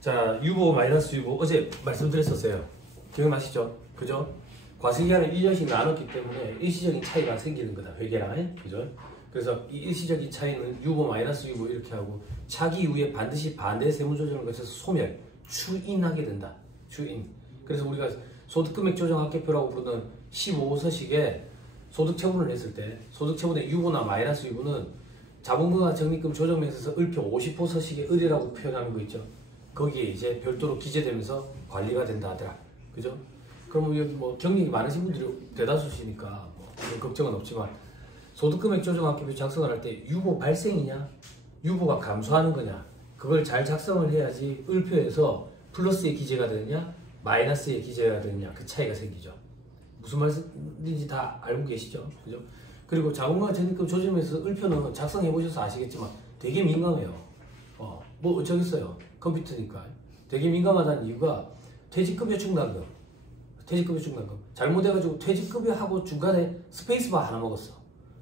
자, 유보 마이너스 유보 어제 말씀드렸었어요. 기억나시죠? 그죠? 과세기간을 1년씩 나눴기 때문에 일시적인 차이가 생기는 거다. 회계랑. 그죠? 그래서 이 일시적인 차이는 유보 마이너스 유보 이렇게 하고 차기 이후에 반드시 반대 세무조정을 거쳐서 소멸, 추인하게 된다. 추인. 그래서 우리가 소득금액 조정 합계표라고 부르는 15서식에 소득처분을 했을 때 소득처분의 유보나 마이너스 유보는 자본금과 적립금 조정명세서 을표 50호 서식의 을이라고 표현하는 거 있죠. 거기에 이제 별도로 기재되면서 관리가 된다 하더라. 그죠? 그럼 여기 뭐 경력이 많으신 분들이 대다수시니까 뭐 그런 걱정은 없지만 소득금액 조정합계표 작성을 할 때 유보 발생이냐 유보가 감소하는 거냐 그걸 잘 작성을 해야지 을표에서 플러스의 기재가 되느냐 마이너스의 기재가 되느냐 그 차이가 생기죠. 무슨 말씀인지 다 알고 계시죠? 그죠? 그리고 자본금과 적립금 조정에서 을표는 작성해 보셔서 아시겠지만 되게 민감해요. 뭐 어쩌겠어요. 컴퓨터니까. 되게 민감하다는 이유가 퇴직급여 충당금 잘못해가지고 퇴직급여하고 중간에 스페이스바 하나 먹었어.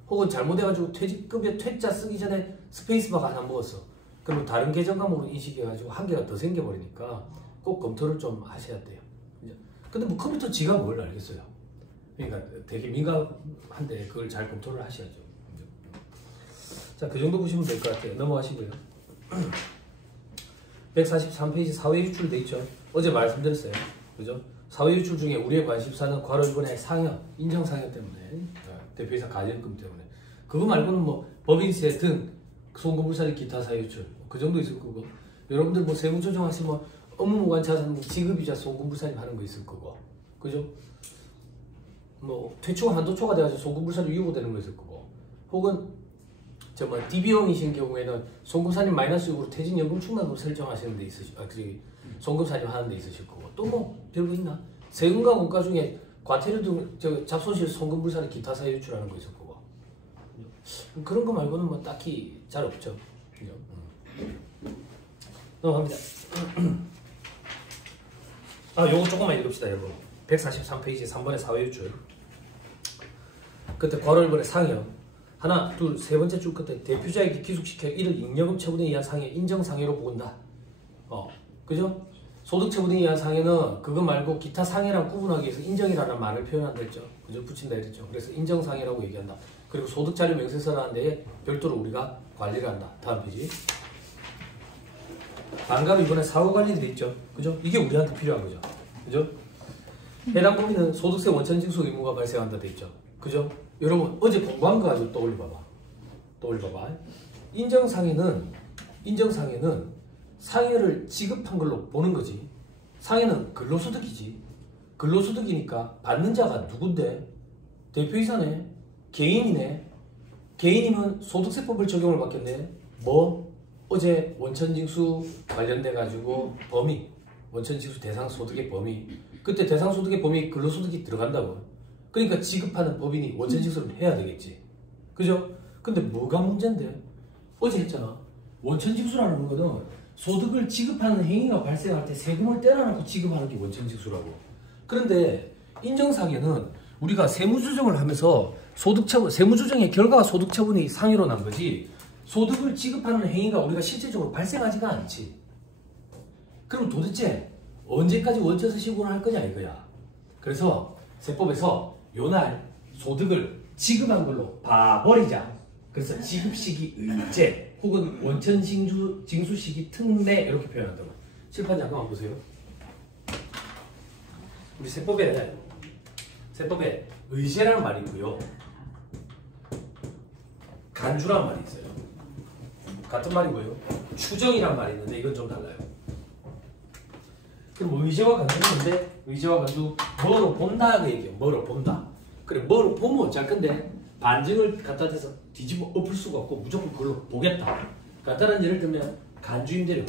혹은 잘못해가지고 퇴직급여 퇴짜 쓰기 전에 스페이스바가 하나 먹었어. 그러면 다른 계정 과목으로 인식해가지고 한 개가 더 생겨버리니까 꼭 검토를 좀 하셔야 돼요. 근데 뭐 컴퓨터 지가 뭘 알겠어요. 그러니까 되게 민감한데 그걸 잘 검토를 하셔야죠. 자, 그 정도 보시면 될 것 같아요. 넘어가시고요. 143페이지 사회 유출 돼 있죠. 어제 말씀드렸어요. 그죠? 사회 유출 중에 우리의 관심사는 과로 이번에 상여, 인정 상여 때문에 대표이사 가전금 때문에 그거 말고는 뭐 법인세 등 송금불사리 기타 사회 유출 그 정도 있을 거고 여러분들 뭐 세무 조정하시면 업무 무관차상 지급이자 송금불사리 하는 거 있을 거고 그죠? 뭐 퇴초가 한도초가 돼가지고 송금불사리 유보되는 거 있을 거고 혹은 정말 DB형이신 경우에는 송금사님 마이너스 유보로 퇴직연금 충당금 설정하시는 데 있으실 송금사님 하는 데 있으실 거고 또 뭐 별거 있나? 세금과 원가 중에 과태료 등 잡손실 송금불사리 기타 사유 유출하는 거 있을 거고 그런 거 말고는 뭐 딱히 잘 없죠. 그죠? 넘어갑니다. 요거 조금만 읽읍시다 여러분. 143페이지 3번의 사회 유출. 그때 과로 1번의 상여 하나, 둘, 세 번째 줄 끝에 대표자에게 기속시켜 이를 잉여금 처분에 의한 상해, 인정상해로 보건다. 그죠? 소득처분에 의한 상해는 그거 말고 기타 상해랑 구분하기 위해서 인정이라는 말을 표현한다 했죠. 그죠? 붙인다 했죠. 그래서 인정상해라고 얘기한다. 그리고 소득자료 명세서라는 데에 별도로 우리가 관리를 한다. 다음 페이지. 반갑 이번에 사후관리들이 있죠. 그죠? 이게 우리한테 필요한 거죠. 그죠? 해당 범위는 소득세 원천징수 의무가 발생한다 돼 있죠. 그죠? 여러분 어제 공부한 거 가지고 떠올려봐봐. 인정상해는 상해를 지급한 걸로 보는 거지. 상해는 근로소득이지. 근로소득이니까 받는 자가 누군데? 대표이사네. 개인이네. 개인이면 소득세법을 적용을 받겠네. 뭐? 어제 원천징수 관련돼 가지고 범위 원천징수 대상소득의 범위 그때 대상소득의 범위 근로소득이 들어간다고. 그러니까 지급하는 법인이 원천징수를 해야 되겠지. 그죠? 근데 뭐가 문제인데? 어제 했잖아. 원천징수라는 거는 소득을 지급하는 행위가 발생할 때 세금을 떼어놓고 지급하는 게 원천징수라고. 그런데 인정상해는 우리가 세무조정을 하면서 세무조정의 결과가 소득처분이 상해로 난 거지 소득을 지급하는 행위가 우리가 실질적으로 발생하지가 않지. 그럼 도대체 언제까지 원천서 신고를 할 거냐 이거야. 그래서 세법에서 요날 소득을 지급한 걸로 봐버리자. 그래서 지급시기 의제 혹은 원천징수시기 특례 이렇게 표현한다고. 칠판 잠깐만 보세요. 우리 세법에 의제라는 말이 있고요. 간주라는 말이 있어요. 같은 말이고요. 추정이란 말이 있는데 이건 좀 달라요. 그럼 의제와 간주인데 의제와 간주 뭐로 본다 그 얘기예요. 뭐로 본다. 그래 뭐로 보면 어쩔 건데 반증을 갖다 대서 뒤집어 엎을 수가 없고 무조건 그걸로 보겠다. 간단한 예를 들면 간주임대료.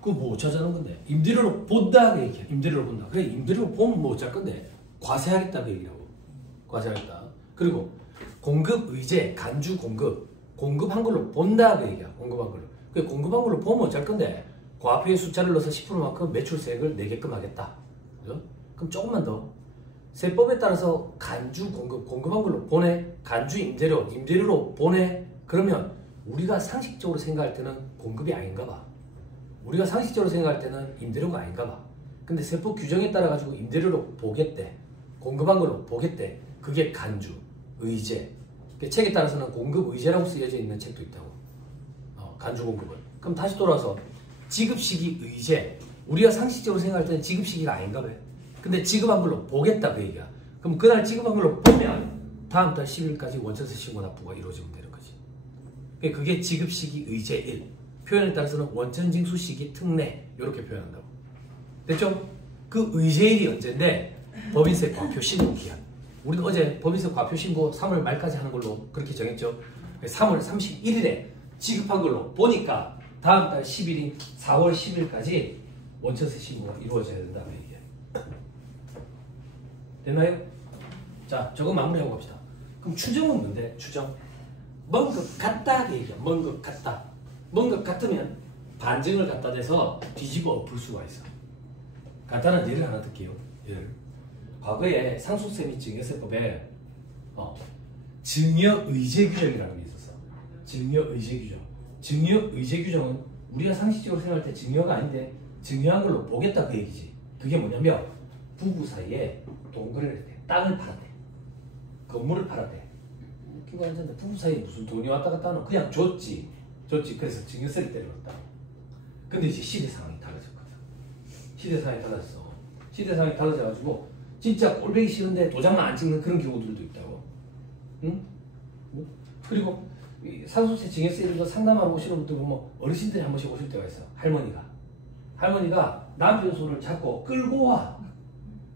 그거 뭐 어쩌자는 건데 임대료로 본다 그 얘기야. 임대료로 본다. 그래 임대료로 보면 뭐 어쩔 건데 과세하겠다 그 얘기라고. 과세하겠다. 그리고 공급 의제 간주 공급한 걸로 본다 그 얘기야. 공급한 걸로. 그 공급한 걸로 보면 어쩔 건데 과표의 숫자를 넣어서 10%만큼 매출세액을 내게끔 하겠다. 그죠? 그럼 조금만 더 세법에 따라서 간주 공급한 걸로 보내. 간주 임대료로 보내. 그러면 우리가 상식적으로 생각할 때는 공급이 아닌가 봐. 우리가 상식적으로 생각할 때는 임대료가 아닌가 봐. 근데 세법 규정에 따라 가지고 임대료로 보겠대. 공급한 걸로 보겠대. 그게 간주, 의제. 책에 따라서는 공급 의제라고 쓰여져 있는 책도 있다고. 간주 공급은. 그럼 다시 돌아서 지급시기 의제. 우리가 상식적으로 생각할 때는 지급시기가 아닌가 봐요. 근데 지급한 걸로 보겠다 그 얘기야. 그럼 그날 지급한 걸로 보면 다음 달 10일까지 원천세 신고 납부가 이루어지면 되는 거지. 그게 지급시기 의제 1. 표현에 따라서는 원천징수 시기 특례 이렇게 표현한다고. 됐죠? 그 의제일이 언제인데 법인세 과표 신고 기한. 우리는 어제 법인세 과표 신고 3월 말까지 하는 걸로 그렇게 정했죠. 3월 31일에 지급한 걸로 보니까 다음 달 10일인 4월 10일까지 원천세 신고가 이루어져야 된다는 얘기예요. 됐나요? 자, 저거 마무리하고 갑시다. 그럼 추정은 뭔데? 추정. 먼 것 같다 그 얘기야. 먼 것 같다. 먼 것 같으면 반증을 갖다 대서 뒤집어 엎을 수가 있어. 간단한 예를 하나 들게요. 예를. 과거에 상속세 및 증여세법에 증여의제 규정이라는 게 있었어. 증여의제 규정. 증여의제 규정은 우리가 상식적으로 생각할 때 증여가 아닌데 증여한 걸로 보겠다 그 얘기지. 그게 뭐냐면 부부 사이에 동거래를 했대. 땅을 팔았대. 건물을 팔았대. 그거 괜찮은데 부부 사이에 무슨 돈이 왔다 갔다 하노? 그냥 줬지. 그래서 증여세를 때려놨다. 근데 이제 시대 상황이 달라졌거든. 시대 상황이 달라졌어. 시대 상황이 달라져가지고 진짜 꼴보기 싫은데 도장만 안 찍는 그런 경우들도 있다고. 응? 그리고 상속세 증여세 이런 거 상담하러 오시는 분들 보면 어르신들이 한 번씩 오실 때가 있어. 할머니가 남편 손을 잡고 끌고 와.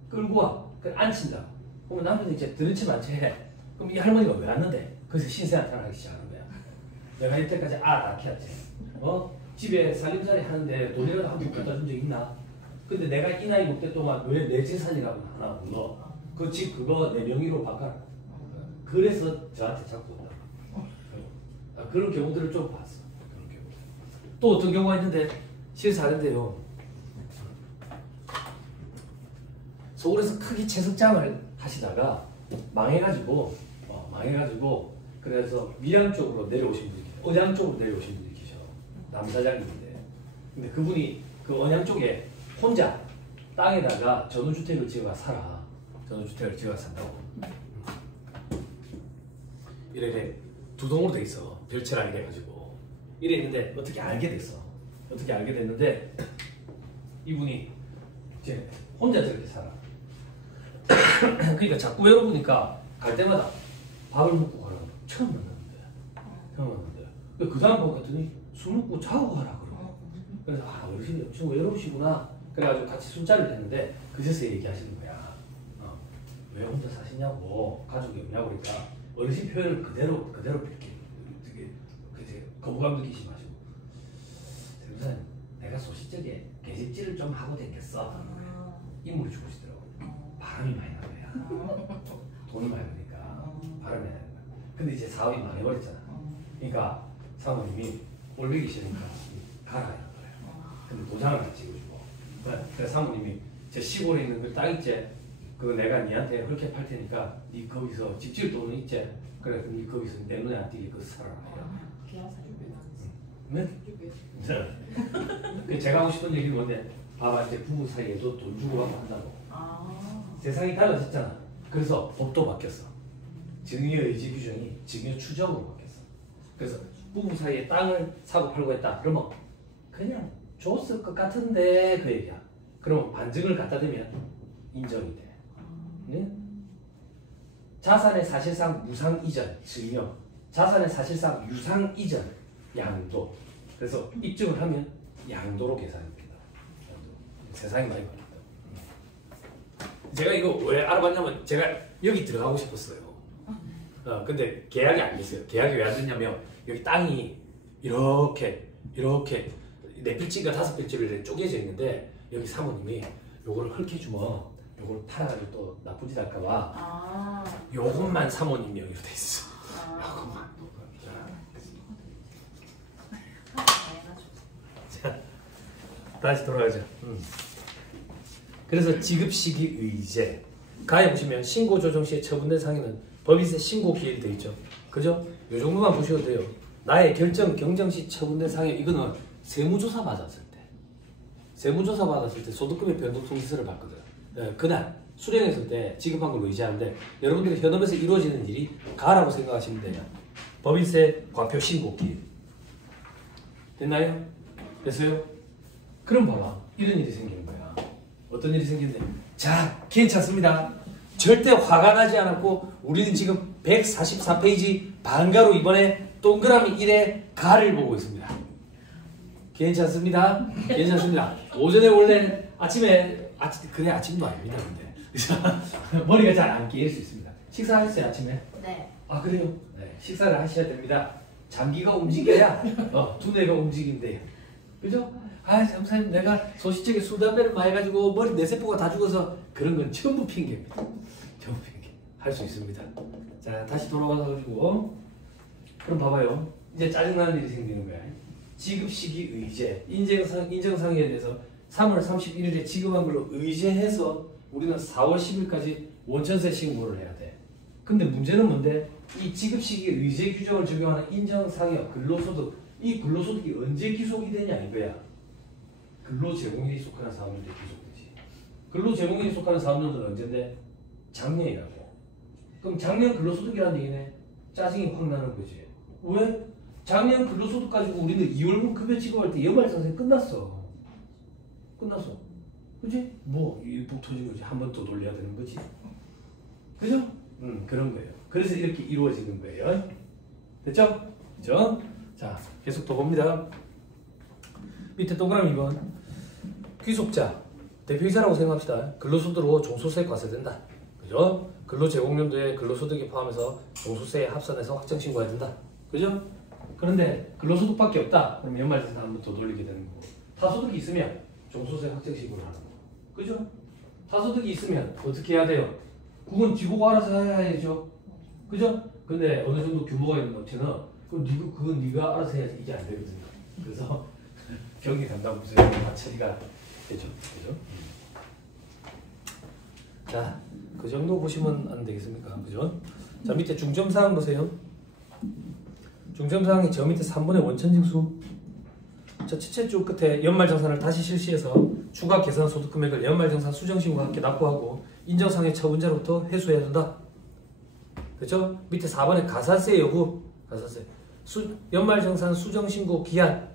그걸 앉힌다. 그러면 남편이 이제 들은치 만치 해. 그럼 이 할머니가 왜 왔는데? 그래서 신세한테 하기 시작하는 거야. 내가 이때까지 다 키웠지. 집에 살림살이 하는데 돈이라도 한 푼 갖다 준 적 있나? 근데 내가 이 나이 먹대 동안 왜 내 재산이라고 하나 불러? 그 집 그거 내 명의로 바꿔라. 그래서 저한테 자꾸 온다. 그런 경우들을 좀 봤어. 그런 경우. 또 어떤 경우가 있는데 실사하는데요. 서울에서 크게 채석장을 하시다가 망해가지고 그래서 밀양 쪽으로 내려오신 분이 계셔. 언양 쪽으로 내려오신 분이 계셔. 남사장님인데. 근데 그분이 그 언양 쪽에 혼자 땅에다가 전원주택을 지어가 살아. 전원주택을 지어가 산다고. 이렇게 두 동으로 돼 있어. 별채라게 돼가지고. 이래 있는데 어떻게 알게 됐어. 어떻게 알게 됐는데 이분이 이제 혼자 저렇게 살아. 그러니까 자꾸 외로우니까 갈 때마다 밥을 먹고 가라고 처음 만났는데 그 다음 번 갔더니 술 먹고 자고 가라 그러고. 그래서 어르신이 엄청 외로우시구나. 그래가지고 같이 술자리를 했는데 그제서 얘기하시는 거야. 왜 혼자 사시냐고, 가족이 없냐고. 그러니까 어르신 표현을 그대로 뺄게. 되게 거부감 느끼지 마시고, 대부사님 내가 소시적에 계집질을 좀 하고 댕겼어. 인물을 주시더라고. 바람이 많이 나는 거야. 돈이 많이 드니까 바람이 많이 나는 거야. 근데 이제 사업이 망해버렸잖아. 그러니까 사모님이 꼴보기 싫으니까 가라 이런 거예요. 근데 도장을 같이 찍어주고. 그래서 사모님이 제 시골에 있는 그 땅 있지? 그거 내가 니한테 그렇게 팔 테니까 니 거기서 집 지을 돈은 있지? 그래 니 거기서 내 눈에 안 띄게 그거 살아라. 네? 제가 하고 싶은 얘기는 뭔데? 봐봐, 이제 부부 사이에도 돈 주고 하고 한다고. 세상이 달라졌잖아. 그래서 법도 바뀌었어. 증여의지 규정이 증여 추정으로 바뀌었어. 그래서 부부 사이에 땅을 사고 팔고 했다. 그러면 그냥 줬을 것 같은데 그 얘기야. 그럼 반증을 갖다 대면 인정이 돼. 네? 자산의 사실상 무상 이전 증여, 자산의 사실상 유상 이전 양도. 그래서 입증을 하면 양도로 계산됩니다. 양도. 세상이 많이 바뀌었다. 제가 이거 왜 알아봤냐면 제가 여기 들어가고 싶었어요. 근데 계약이 안 됐어요. 계약이 왜 안 됐냐면 여기 땅이 이렇게 4필지가 5필지로 쪼개져 있는데 여기 사모님이 요거를 헐켜주면 요거를 팔아가지고 또 나쁜 짓 할까봐 요것만 사모님 명의로 돼 있어. 요것만. 자, 다시 돌아가죠. 그래서 지급시기 의제. 가에 보시면 신고 조정 시에 처분된 상해는 법인세 신고 기일이 되어 있죠. 그죠? 요 정도만 보셔도 돼요. 나의 결정 경정 시 처분된 상해, 이거는 세무조사 받았을 때. 세무조사 받았을 때 소득금의 변동통지서를 받거든. 그날 수령했을 때 지급한 걸로 의지하는데 여러분들이 현업에서 이루어지는 일이 가라고 생각하시면 돼요. 법인세 과표 신고기 됐나요? 됐어요? 그럼 봐봐 이런 일이 생기는 거야. 어떤 일이 생기는데 자 괜찮습니다. 절대 화가 나지 않았고 우리는 지금 144페이지 반가로 이번에 동그라미 1에 가를 보고 있습니다. 괜찮습니다. 괜찮습니다. 오전에 원래 아침에 그래 아침도 아닙니다. 근데 머리가 잘 안 깨일 수 있습니다. 식사하셨어요 아침에? 네. 아 그래요? 네. 식사를 하셔야 됩니다. 장기가 움직여야 두뇌가 움직인대요. 그죠? 아 선생님 내가 소시적에 술 담배를 많이 가지고 머리 뇌세포가 다 죽어서 그런 건 전부 핑계입니다. 전부 핑계. 할 수 있습니다. 자 다시 돌아가서 가지고 그럼 봐봐요. 이제 짜증나는 일이 생기는 거야. 지급시기 의제 인정상에 대해서 3월 31일에 지급한 걸로 의제해서 우리는 4월 10일까지 원천세 신고를 해야 돼. 근데 문제는 뭔데? 이 지급시기 의제 규정을 적용하는 인정상여 근로소득 이 근로소득이 언제 기속이 되냐 이거야. 근로제공일이 속하는 사업년도에 기속되지. 근로제공일이 속하는 사업년도는 언젠데? 작년이라고. 그럼 작년 근로소득이라는 얘기네. 짜증이 확 나는 거지. 왜? 작년 근로소득 가지고 우리는 2월분 급여 지급할 때 연말정산이 끝났어. 끝났어. 그치? 뭐 일폭 터진 거지. 한 번 또 돌려야 되는 거지. 그죠? 그런 거예요. 그래서 이렇게 이루어지는 거예요. 됐죠? 그죠? 자, 계속 더 봅니다. 밑에 동그라미 2번. 귀속자, 대표이사라고 생각합시다. 근로소득으로 종소세에 과세된다. 그죠? 근로제공연도에 근로소득이 포함해서 종소세에 합산해서 확정신고해야 된다. 그죠? 그런데 근로소득밖에 없다. 그럼 연말정산 한 번 더 돌리게 되는 거고. 타소득이 있으면 종소세 확정신고를 하는 거고. 그죠? 타소득이 있으면 어떻게 해야 돼요? 그건 지고가 알아서 해야죠. 그죠? 근데 어느 정도 규모가 있는 업체는 그건 네가 알아서 해야지 이제 안 되거든요. 그래서 경기 담당부서에 처리가 되죠. 그죠? 자, 그 정도 보시면 안 되겠습니까? 그죠? 자, 밑에 중점사항 보세요. 중점사항이 저 밑에 3번의 원천징수. 저 첫째 줄 끝에 연말정산을 다시 실시해서 추가 계산 소득 금액을 연말정산 수정신고와 함께 납부하고 인정상의 처분자로부터 회수해야 된다. 그죠? 밑에 4번에 가산세 여부. 가산세. 연말정산 수정신고 기한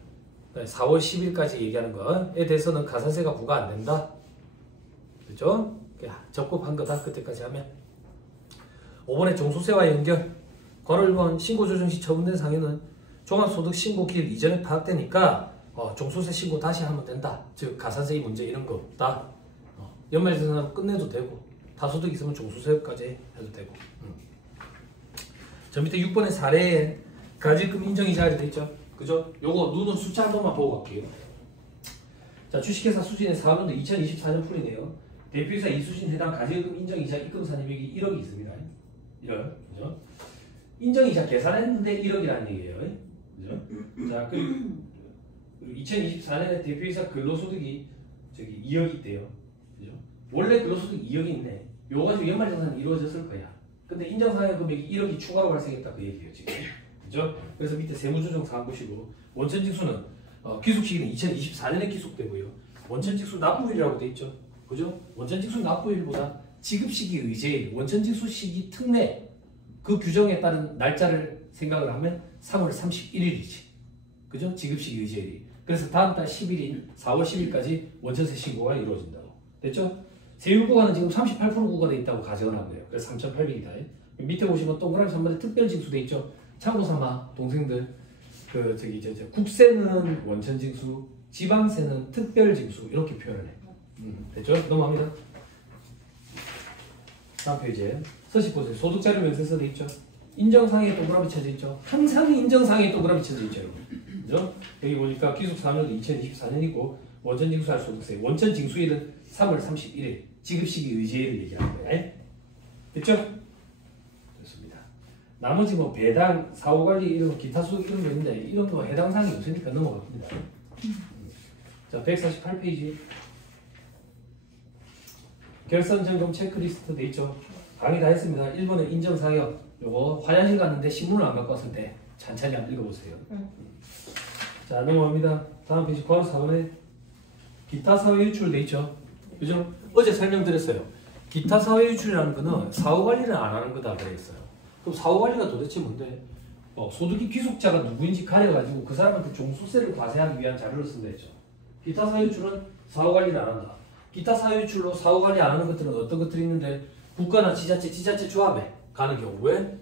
4월 10일까지 얘기하는 거에 대해서는 가산세가 부과 안 된다. 그죠? 적법한 거다. 그때까지 하면. 5번에 종소세와 연결. 괄호 1번 신고조정 시 처분된 상해는 종합소득 신고 기일 이전에 파악되니까 종소세 신고 다시 하면 된다. 즉 가산세 문제 이런 거 없다. 연말정산 끝내도 되고 다소득 있으면 종소세까지 해도 되고. 저 밑에 6번의 사례에 가질금 인정이자리 돼 있죠. 그죠? 요거 눈은 숫자 한 번만 보고 갈게요. 자, 주식회사 수진의 4년도 2024년 풀이네요. 대표이사 이수진 해당 가질금 인정이자 입금 산입액이 1억이 있습니다. 1억. 그죠? 인정이자 계산했는데 1억이라는 얘기예요. 그죠? 자, 그리고 2024년에 대표이사 근로소득이 저기 2억이 있대요. 그죠? 원래 근로소득 2억이 있네. 요거 가지고 연말정산이 이루어졌을 거야. 근데 인정상의 금액이 1억이 추가로 발생했다 그 얘기예요, 지금. 그죠? 그래서 밑에 세무조정 사항 보시고 원천징수는 귀속시기는 2024년에 귀속되고요. 원천징수 납부일이라고 돼 있죠. 그죠? 원천징수 납부일보다 지급시기 의제일, 원천징수 시기 특례 그 규정에 따른 날짜를 생각을 하면 3월 31일이지. 그죠? 지급시기 의제일이. 그래서 다음 달 11일, 4월 10일까지 원천세 신고가 이루어진다고. 됐죠? 세율부과는 지금 38% 구가돼 있다고 가정을 한 거예요. 그래서 3,800이다. 밑에 보시면 동그라미 3번에 특별징수 돼 있죠. 참고삼아 동생들 국세는 원천징수, 지방세는 특별징수 이렇게 표현을 해. 됐죠? 넘어갑니다. 다음 페이지에 서식 보세요. 소득자료 명세서 돼 있죠. 인정상에 동그라미 쳐져 있죠. 항상 인정상에 동그라미 쳐져 있죠. 그죠? 여기 보니까 기속 4년도 2024년이고 원천징수할 소득세 원천징수일은 3월 31일 지급시기 의제일을 얘기하는 거예요. 됐죠? 좋습니다. 나머지 뭐 배당, 사후관리 이런 거 기타 수익 이런 거 있는데 이런 거 해당 사항이 없으니까 넘어갑니다. 자, 148페이지 결산 점검 체크리스트 돼 있죠. 강의 다 했습니다. 1번에 인정상여 요거 화장실 갔는데 신문을 안 갖고 왔을 때 찬찬히 한번 읽어보세요. 자, 넘어갑니다. 다음 페이지 괄호 4번에 기타 사회 유출 돼 있죠. 그죠? 어제 설명드렸어요. 기타 사회 유출이라는 거는 사후 관리를 안 하는 거다 그랬어요. 그럼 사후 관리가 도대체 뭔데? 소득이 귀속자가 누구인지 가려가지고 그 사람한테 종수세를 과세하기 위한 자료를 쓴다 했죠. 기타 사회 유출은 사후 관리를 안 한다. 기타 사회 유출로 사후 관리 안 하는 것들은 어떤 것들이 있는데 국가나 지자체 조합에 가는 경우 왜?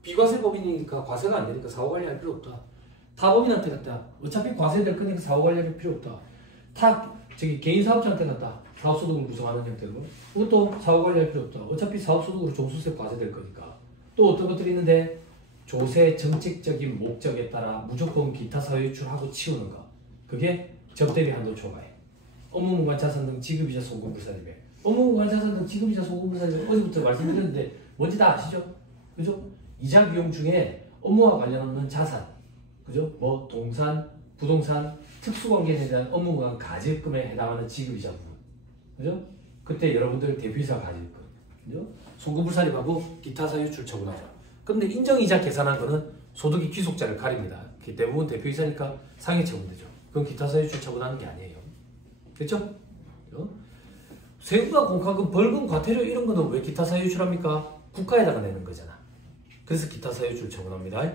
비과세법이니까 과세가 안 되니까 사후 관리할 필요 없다. 타법인한테 갔다. 어차피 과세될 거니까 사후 관리할 필요 없다. 개인 사업자한테 갔다. 사업소득을 구성하는 형태로. 그것도 사후 관리할 필요 없다. 어차피 사업소득으로 종수세 과세될 거니까. 또 어떤 것들이 있는데 조세 정책적인 목적에 따라 무조건 기타 사회 유출하고 치우는 거. 그게 접대비 한도 초과해. 업무무관 자산 등 지급이자 소금부사입니다. 업무무관 자산 등 지급이자 소금부사입니다. 어제부터 말씀드렸는데 뭔지 다 아시죠? 그죠? 이자 비용 중에 업무와 관련 없는 자산, 그죠? 뭐 동산, 부동산, 특수관계에 대한 업무무관 가질금에 해당하는 지급이자 부분, 그죠? 그때 여러분들 대표이사 가질금, 그죠? 송금불사립하고 기타 사유 유출 처분하죠. 그런데 인정이자 계산한 거는 소득이 귀속자를 가립니다. 대부분 대표이사니까 상해 처분되죠. 그건 기타 사유 유출 처분하는 게 아니에요. 됐죠? 세금과 공과금, 벌금, 과태료 이런 거는 왜 기타 사유 유출합니까? 국가에다가 내는 거잖아. 그래서 기타 사유 유출 처분합니다.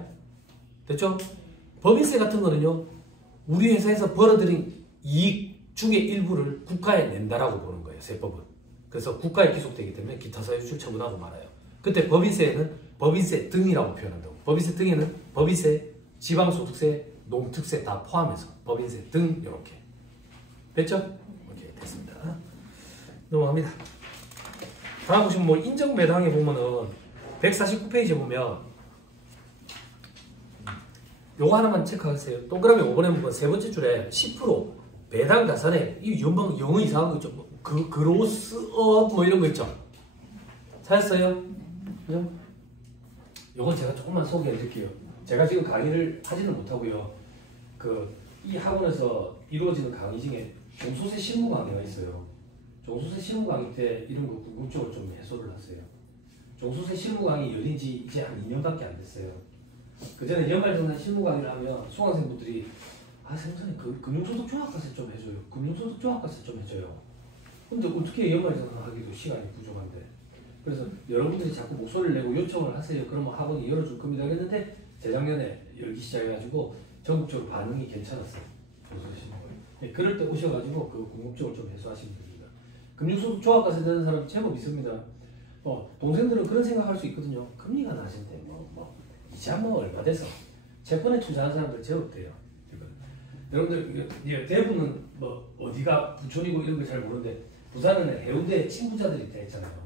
됐죠? 법인세 같은 거는요, 우리 회사에서 벌어들인 이익 중의 일부를 국가에 낸다라고 보는 거예요, 세법은. 그래서 국가에 귀속되기 때문에 기타 사유 유출 처분하고 말아요. 그때 법인세에는 법인세 등이라고 표현한다고. 법인세 등에는 법인세, 지방소득세, 농특세 다 포함해서 법인세 등 이렇게. 됐죠? 오케이, 됐습니다. 넘어갑니다. 다음 보시면 뭐 인정매당에 보면은 149페이지에 보면 요거 하나만 체크하세요. 동그라미 5번에 보면 세 번째 줄에 10% 배당 자산에 이 연방 영어 이상한 거 있죠. 그로스업 뭐 이런 거 있죠. 찾았어요? 그죠? 요건 제가 조금만 소개해 드릴게요. 제가 지금 강의를 하지는 못하고요. 이 학원에서 이루어지는 강의 중에 종소세 실무 강의가 있어요. 종소세 실무 강의 때 이런 거 궁금증을 좀 해소를 하세요. 종소세 실무 강의 열린 지 이제 한 2년밖에 안 됐어요. 그 전에 연말정산 실무 강의를 하면 수강생분들이 선생님 금융소득 종합과세 좀 해줘요. 금융소득 종합과세 좀 해줘요. 근데 어떻게 연말정산 하기도 시간이 부족한데. 그래서 여러분들이 자꾸 목소리를 내고 요청을 하세요. 그러면 학원이 열어줄 겁니다. 그랬는데 재작년에 열기 시작해가지고 전국적으로 반응이 괜찮았어요. 종소세 실무 강의. 그럴 때 오셔가지고 그 궁금증을 좀 해소하시면 됩니다. 금융소득 종합과세 되는 사람 제법 있습니다. 동생들은 그런 생각할 수 있거든요. 금리가 낮은데 이자 얼마 돼서 채권에 투자하는 사람들 제법 돼요. 여러분들 대부분은 어디가 부촌이고 이런 거 잘 모르는데 부산은 해운대에 친부자들이 있다 했잖아요.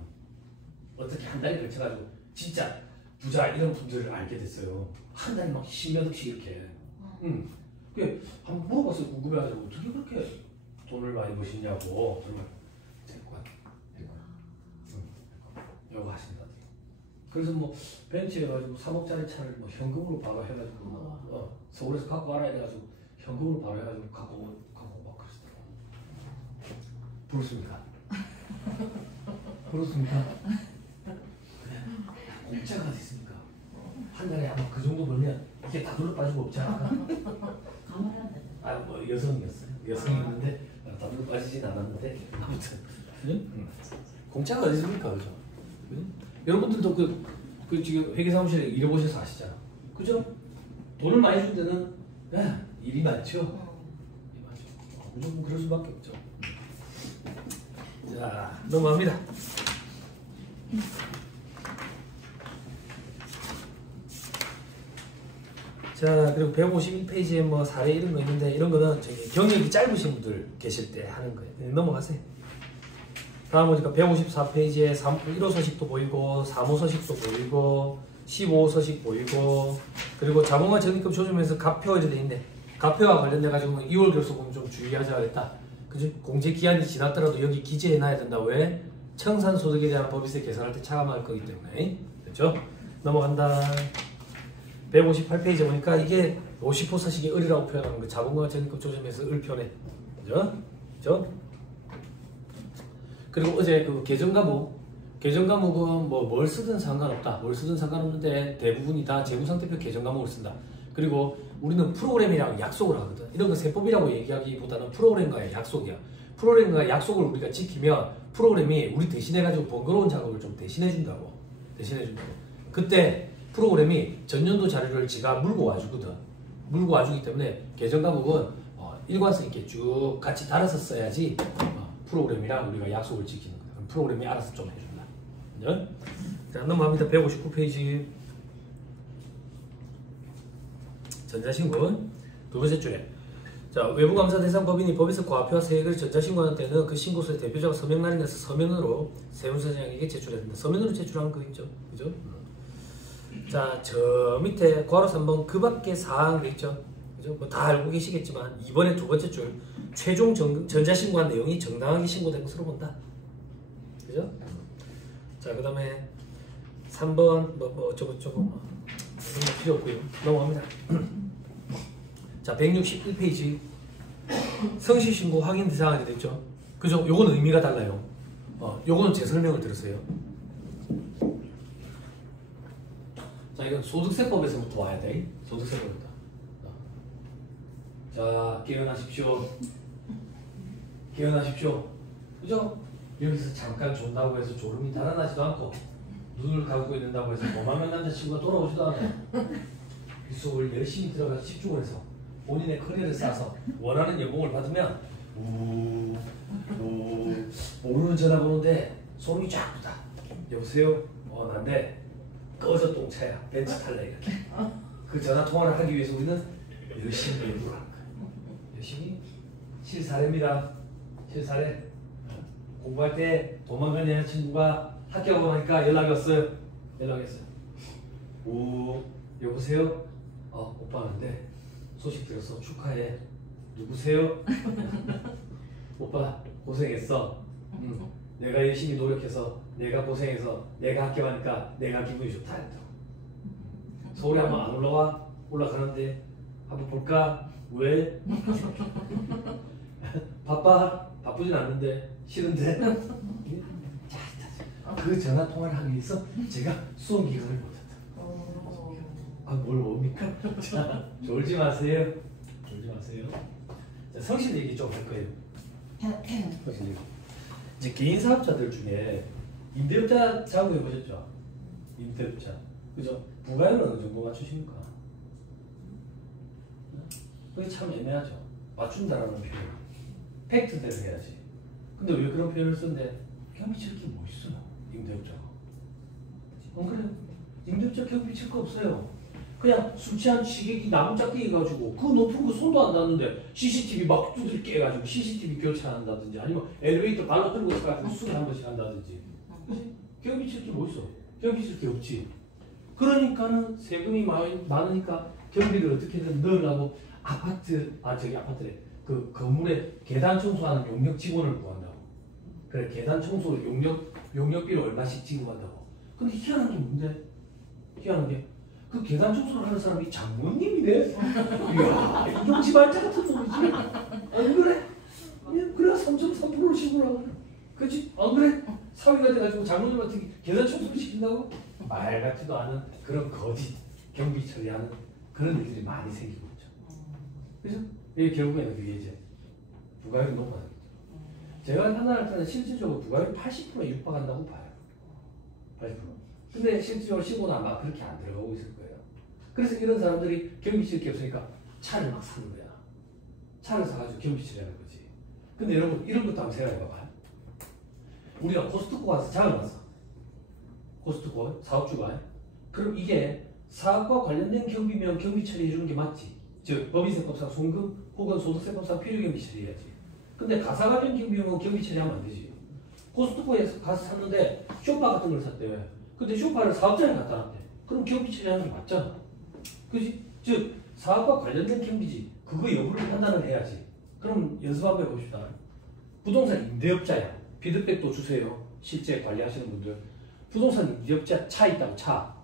어떻게 한 달에 걸쳐가지고 진짜 부자 이런 분들을 알게 됐어요. 한 달에 막 10몇 억씩 이렇게. 그게 한번 물어봤어요. 궁금해가지고 어떻게 그렇게 돈을 많이 버시냐고. 정말 요거 하신다. 그래서 벤츠 해가지고 3억짜리 차를 현금으로 바로 해가지고 서울에서 갖고 와라 해가지고 현금으로 바로 해가지고 갖고 막 그러시더라고요. 부럽습니까? 부럽습니까? 그래. 공짜가 됐습니까? 한 달에 아마 그 정도 벌면 이게 다 둘러 빠지고 없지 않을까? 여성이었어요. 여성이었는데 다 둘러 빠지진 않았는데 아무튼 공짜가 어디 있습니까? 그죠? 여러분들도 지금 회계사무실에 일해보셔서 아시잖아. 그죠? 돈을 많이 준 데는 일이 많죠? 무조건 그럴 수밖에 없죠. 자, 넘어갑니다. 자, 그리고 151페이지에 사례 이런 거 있는데 이런 거는 경력이 짧으신 분들 계실 때 하는 거예요. 넘어가세요. 다음 보니까 154페이지에 1호 서식도 보이고 3호 서식도 보이고 15호 서식 보이고 그리고 자본과 적립금 조정에서 가표 이렇게 돼 있는데 가표와 관련돼 가지고 2월 결소금 좀 주의하자 했다. 그죠? 공제 기한이 지났더라도 여기 기재해 놔야 된다. 왜? 청산 소득에 대한 법인세 계산할 때 차감할 거기 때문에. 됐죠? 넘어간다. 158페이지 보니까 이게 50호 서식이 을이라고 표현하는 거 자본과 적립금 조정에서 을 표현해. 그죠? 그리고 어제 계정 과목은 뭘 쓰든 상관없다. 뭘 쓰든 상관없는데 대부분이 다 재무상태표 계정 과목을 쓴다. 그리고 우리는 프로그램이랑 약속을 하거든. 이런 거 세법이라고 얘기하기보다는 프로그램과의 약속이야. 프로그램과 약속을 우리가 지키면 프로그램이 우리 대신해가지고 번거로운 작업을 좀 대신해준다고. 그때 프로그램이 전년도 자료를 지가 물고 와주거든. 물고 와주기 때문에 계정 과목은 일관성 있게 쭉 같이 달아서 써야지 프로그램이랑 우리가 약속을 지키는 거야. 그럼 프로그램이 알아서 좀 해준다. 네? 자, 넘어갑니다. 159페이지. 전자신고 두 번째 줄에 자, 외부감사 대상 법인이 법에서 과표와 세액을 전자신고하는 때는 그 신고서의 대표자가 서명란이 나서 서면으로 세무서장에게 제출해야 된다. 서면으로 제출하는 거 있죠? 그죠? 자, 저 밑에 괄호 3번 그 밖에 사항 있죠? 그죠? 뭐 다 알고 계시겠지만 이번에 두 번째 줄 최종 전자신고한 내용이 정당하게 신고된 것으로 본다. 그죠? 자, 그 다음에 3번 저거 필요 없고요. 넘어갑니다. 자, 161페이지 성실신고 확인 대상하게 됐죠. 그죠? 요거는 의미가 달라요. 요거는 제 설명을 들으세요. 자, 이건 소득세법에서부터 와야 돼. 소득세법부터. 자, 깨어나십시오. 깨어나십시오. 그죠? 여기서 잠깐 존다고 해서 졸음이 달아나지도 않고 눈을 감고 있는다고 해서 고만한 남자친구가 돌아오지도 않아요. 이 수업을 열심히 들어가서 집중을 해서 본인의 커리어를 쌓아서 원하는 연봉을 받으면 모르는 전화번호인데 소름이 쫙 돋아. 여보세요? 난데 꺼져 똥차야. 벤츠 탈래 이렇게. 그 전화 통화를 하기 위해서 우리는 열심히 연구를 하는 거야. 열심히 실사례입니다. 실사례. 공부할 때 도망간 여자친구가 학교 가고 나니까 연락이 왔어요. 연락했어요. 여보세요? 오빠는데 소식 들었어. 축하해. 누구세요? 오빠 고생했어. 내가 열심히 노력해서 내가 고생해서 내가 학교 가니까 내가 기분이 좋다 했다고. 서울에 한번 안 올라와? 올라가는데 한번 볼까? 왜? 바빠? 바쁘진 않는데 싫은데? 그 전화 통화를 하기 위해서 제가 수험 기간을 못했다. 뭘 뭡니까? 자, 졸지 마세요. 졸지 마세요. 자, 성실 얘기 좀 할 거예요. 성실 얘기. 이제 개인 사업자들 중에 임대업자 작업해 보셨죠? 임대업자. 그죠? 부가율은 어느 정도 맞추십니까? 그게 참 애매하죠. 맞춘다라는 표현. 팩트대로 해야지. 근데 왜 그런 표현을 쓰는데 경비칠 게 뭐 있어요? 임대업자가. 그래. 임대업자 경비칠 거 없어요. 그냥 술 취한 취객이 나무짝기 해가지고 그 높은 거 손도 안 닿는데 CCTV 막 두들 깨가지고 CCTV 교체한다든지 아니면 엘리베이터 발로 끌고 있어가지고 술을 한 번씩 한다든지. 경비 칠 게 뭐 있어? 경비 칠 게 없지. 그러니까는 세금이 많으니까 경비를 어떻게든 넣으려고 아파트래. 그 건물에 계단 청소하는 용역 직원을 구한다고. 그래, 계단 청소 용역비를 얼마씩 지급한다고. 근데 희한한 게 뭔데? 희한한 게 그 계단 청소를 하는 사람이 장모님이네? 이야, 이동지발자 같은 놈이지? 안 그래? 그래야 3.3%를 지불하고 그래. 그치? 안 그래? 사위가 돼가지고 장모님한테 계단 청소를 시킨다고? 말 같지도 않은 그런 거짓 경비 처리하는 그런 일들이 많이 생기고 있죠. 그죠? 이게 결국에는 그게 이제 부가율이 높아졌죠. 제가 판단할 때는 실질적으로 부가율이 80%에 육박한다고 봐요. 80%. 근데 실질적으로 신고는 아마 그렇게 안 들어가고 있을 거예요. 그래서 이런 사람들이 경비 칠 게 없으니까 차를 막 사는 거야. 차를 사가지고 경비 치려는 거지. 근데 여러분 이런 것도 한번 생각해 봐봐요. 우리가 코스트코 가서 장을 봤어. 코스트코 사업주가. 그럼 이게 사업과 관련된 경비면 경비 처리해 주는 게 맞지. 즉 법인세법상 송금 혹은 소득세법상 필요경비 처리해야지. 근데 가사 관련 경비용은 경비 처리하면 안 되지. 코스트코에서 가서 샀는데 쇼파 같은 걸 샀대. 근데 쇼파를 사업장에 갖다 놨대. 그럼 경비 처리하는 게 맞잖아. 그지? 즉 사업과 관련된 경비지. 그거 여부를 판단을 해야지. 그럼 연습 한번 해봅시다. 부동산 임대업자야. 피드백도 주세요. 실제 관리하시는 분들. 부동산 임대업자 차 있다고 차.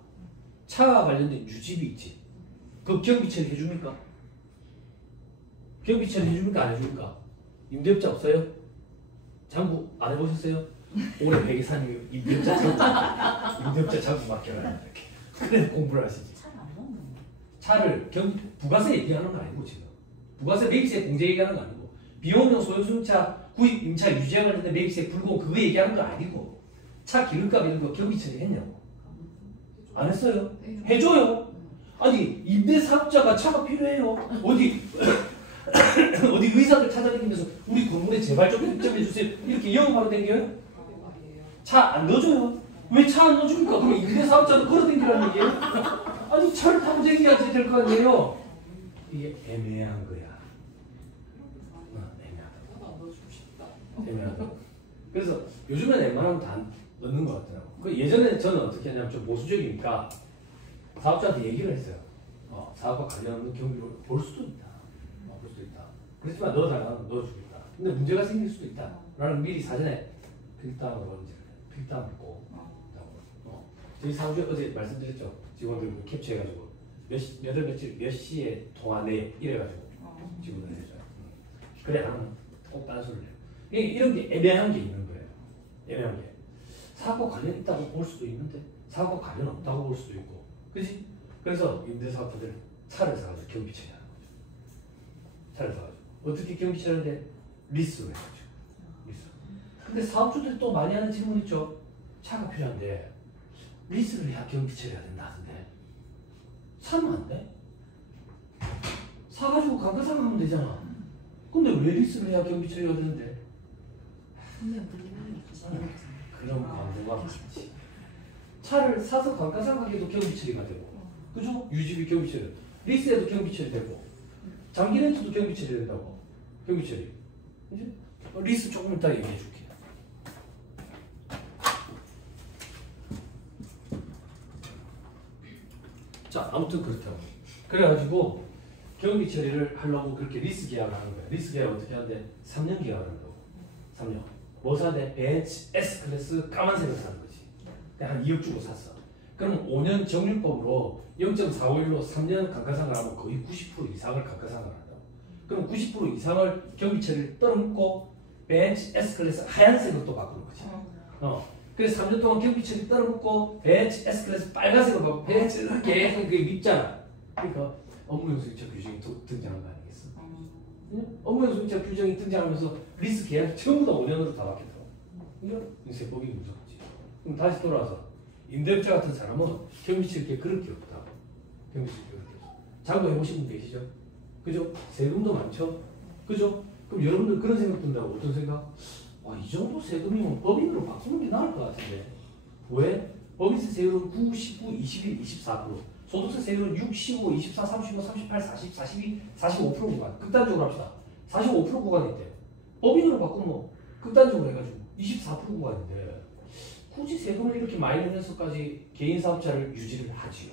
차와 관련된 유지비 있지. 그 경비 처리 해줍니까? 경비 처리 해줍니까? 안 해줍니까? 임대업자 없어요? 장부 안 해보셨어요? 올해 백이사님 임대업자 장부 맡겨라 이렇게. 그래 공부를 하시지. 차를 부가세 얘기하는 거 아니고 지금. 부가세 매입세 공제 얘기하는 거 아니고 비용용 소형수용차 구입 임차 유지에 관련된 매입세 불고 그거 얘기하는 거 아니고 차 기름값 이런 거 경비 처리했냐고. 안 했어요? 해줘요. 아니 임대 사업자가 차가 필요해요. 어디 어디 의사들 찾아다니면서 우리 건물에 제발 좀 입점해 주세요. 이렇게 영업하러 댕겨요? 차 안 넣어줘요. 왜 차 안 넣어줍니까? 그럼 임대 사업자도 걸어 댕기라는 얘기예요? 아니 차를 타고 댕겨야지 될 거 아니에요? 이게 애매한 거야. 애매하다. 그래서 요즘엔 웬만하면 다 넣는 것 같더라고. 그 예전에 저는 어떻게 했냐면 좀 보수적이니까 사업자한테 얘기를 했어요. 사업과 관련 없는 경비를 볼 수도 있다. 볼 수도 있다. 그렇지만 넣어달라면 넣어주겠다. 근데 문제가 생길 수도 있다. 라는 미리 사전에 필담으로 이제 필담을 꼭. 저희 사무실 어제 말씀드렸죠. 직원들 캡처해가지고 몇 월 며칠 몇 시에 통화 내 이래가지고 직원들 해줘요. 그래 안 하면 꼭 딴소리를 해요. 이런 게 애매한 게 있는 거예요. 애매한 게. 사업과 관련 있다고 볼 수도 있는데 사업과 관련 없다고 볼 수도 있고. 그지? 그래서 임대사업자들 차를 사가지고 경비 처리하는 거죠. 차를 사가지고. 어떻게 경비 처리하는데? 리스로 해가지고. 리스. 근데 사업주들이 또 많이 하는 질문 있죠. 차가 필요한데 리스를 해야 경비 처리해야 된다 하던데 사면 안 돼? 사가지고 감가상각하면 되잖아. 근데 왜 리스를 해야 경비 처리가 되는데? 그런 광고가 많지. 차를 사서 감가상각해도 경비 처리가 되고, 그죠? 유지비 경비 처리, 리스에도 경비 처리되고, 장기 렌트도 경비 처리된다고. 경비 처리. 그죠? 리스 조금 이따 얘기해 줄게. 자, 아무튼 그렇다고. 그래가지고 경비 처리를 하려고 그렇게 리스 계약을 하는 거야. 리스 계약 어떻게 하는데 3년 계약을 한다고. 3년. 뭐 사는데 벤츠 S클래스 까만색을 사는 거지. 한 2억 주고 샀어. 그럼 5년 정률법으로 0.451로 3년 감가상각하면 거의 90% 이상을 감가상각을 한다고. 그럼 90% 이상을 경비 처리를 떨어먹고 벤츠 S클래스 하얀색으로 또 바꾸는 거지. 그래서 3년 동안 경비 처리 떨어먹고 벤츠 S클래스 빨간색으로 바꾸고 벤츠를 계속 그게 밉잖아. 그러니까 업무용수익자 규정이 등장한 거 아니겠어? 업무용수익자 규정이 등장하면서 리스 계약 전부 다 5년으로 다 바뀌었다고. 이거 세법이 무섭지. 그럼 다시 돌아와서 임대업자 같은 사람은 경비 처리 게 그렇게 없다고. 경비 처리 그렇게 없어. 장부 해보신 분 계시죠? 그죠? 세금도 많죠? 그죠? 그럼 여러분들 그런 생각 든다고. 어떤 생각? 이 정도 세금이면 법인으로 바꾸는 게 나을 것 같은데. 왜? 법인세 세율은 9, 19, 21, 24%. 소득세 세율은 6, 15, 24, 35, 38, 40, 42, 45% 구간. 극단적으로 합시다. 45% 구간이 있대요. 법인으로 바꾸면 극단적으로 해가지고 24% 구간인데 굳이 세금을 이렇게 많이 내면서까지 개인 사업자를 유지를 하지요.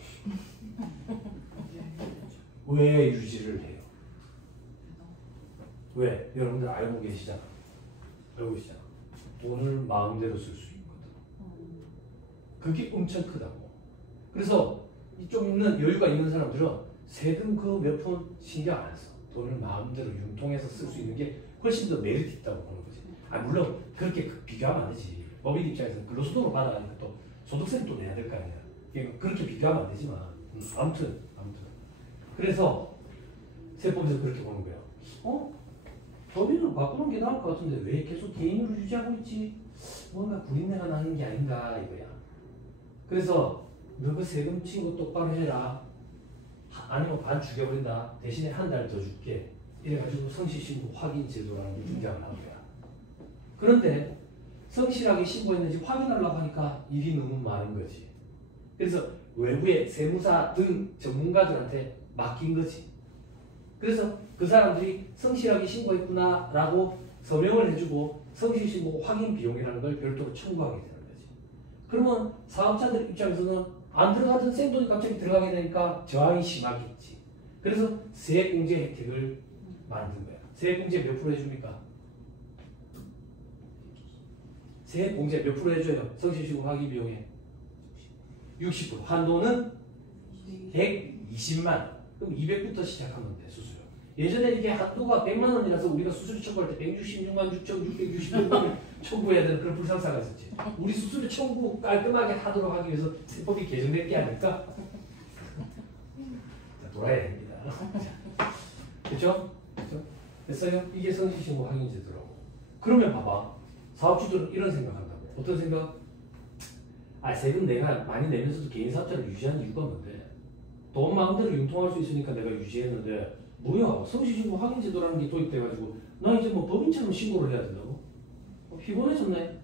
왜 유지를 해요? 왜? 여러분들 알고 계시잖아. 알고 계시잖아. 돈을 마음대로 쓸 수 있거든. 그게 엄청 크다고. 그래서 좀 있는 여유가 있는 사람들은 세금 그 몇 푼 신경 안 써. 돈을 마음대로 융통해서 쓸 수 있는 게 훨씬 더 메리트 있다고 보는 거지. 물론 그렇게 비교하면 안 되지. 법인 입장에서는 근로소득으로 받아가니까 또 소득세는 또 내야 될 거 아니야. 그렇게 비교하면 안 되지만 아무튼 그래서 세법에서 그렇게 보는 거예요. 법인으로 바꾸는 게 나을 것 같은데 왜 계속 개인으로 유지하고 있지? 뭔가 구린내가 나는 게 아닌가 이거야. 그래서 너 그 세금 친구 똑바로 해라. 아니면 반 죽여버린다. 대신에 한 달 더 줄게. 이래가지고 성실신고 확인 제도라는 게 등장을 한 거야. 그런데 성실하게 신고했는지 확인하려고 하니까 일이 너무 많은 거지. 그래서 외부의 세무사 등 전문가들한테 맡긴 거지. 그래서 그 사람들이 성실하게 신고했구나 라고 서명을 해주고 성실신고 확인 비용이라는 걸 별도로 청구하게 되는 거지. 그러면 사업자들 입장에서는 안 들어가던 생돈이 갑자기 들어가게 되니까 저항이 심하겠지. 그래서 세액공제 혜택을 만든 거야. 세액공제 몇 프로 해줍니까? 세액공제 몇 프로 해줘요? 성실신고 확인 비용에 60%. 한도는 120만. 그럼 200부터 시작하면 돼, 수수료. 예전에 이게 한도가 100만 원이라서 우리가 수수료 청구할 때 166만 6,666원을 청구해야 되는 그런 불상사가 있었지. 우리 수수료 청구 깔끔하게 하도록 하기 위해서 세법이 개정된 게 아닐까? 자, 돌아야 됩니다. 그렇죠? 됐어요? 이게 성실신고 확인제도라고. 그러면 봐봐. 사업주들은 이런 생각한다고. 어떤 생각? 세금 내가 많이 내면서도 개인 사업자를 유지하는 이유가 뭔데? 돈 마음대로 융통할 수 있으니까 내가 유지했는데 뭐야? 성실신고 확인제도라는 게 도입돼가지고 나 이제 뭐 법인처럼 신고를 해야 된다고? 피곤해졌네.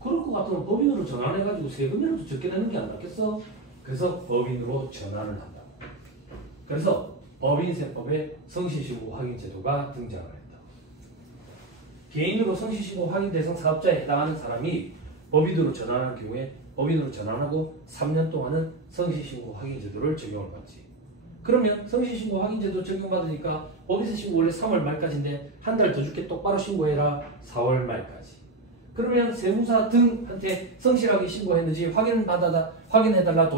그럴 것 같으면 법인으로 전환해가지고 세금이라도 적게 내는 게 안 낫겠어? 그래서 법인으로 전환을 한다고. 그래서 법인세법에 성실신고 확인제도가 등장을 했다. 개인으로 성실신고 확인 대상 사업자에 해당하는 사람이 법인으로 전환할 경우에 법인으로 전환하고 3년 동안은 성실신고 확인제도를 적용을 받지. 그러면 성실신고 확인제도 적용받으니까 법인세 신고 원래 3월 말까지인데 한 달 더 줄게 똑바로 신고해라 4월 말까지. 그러면 세무사 등한테 성실하게 신고했는지 확인해달라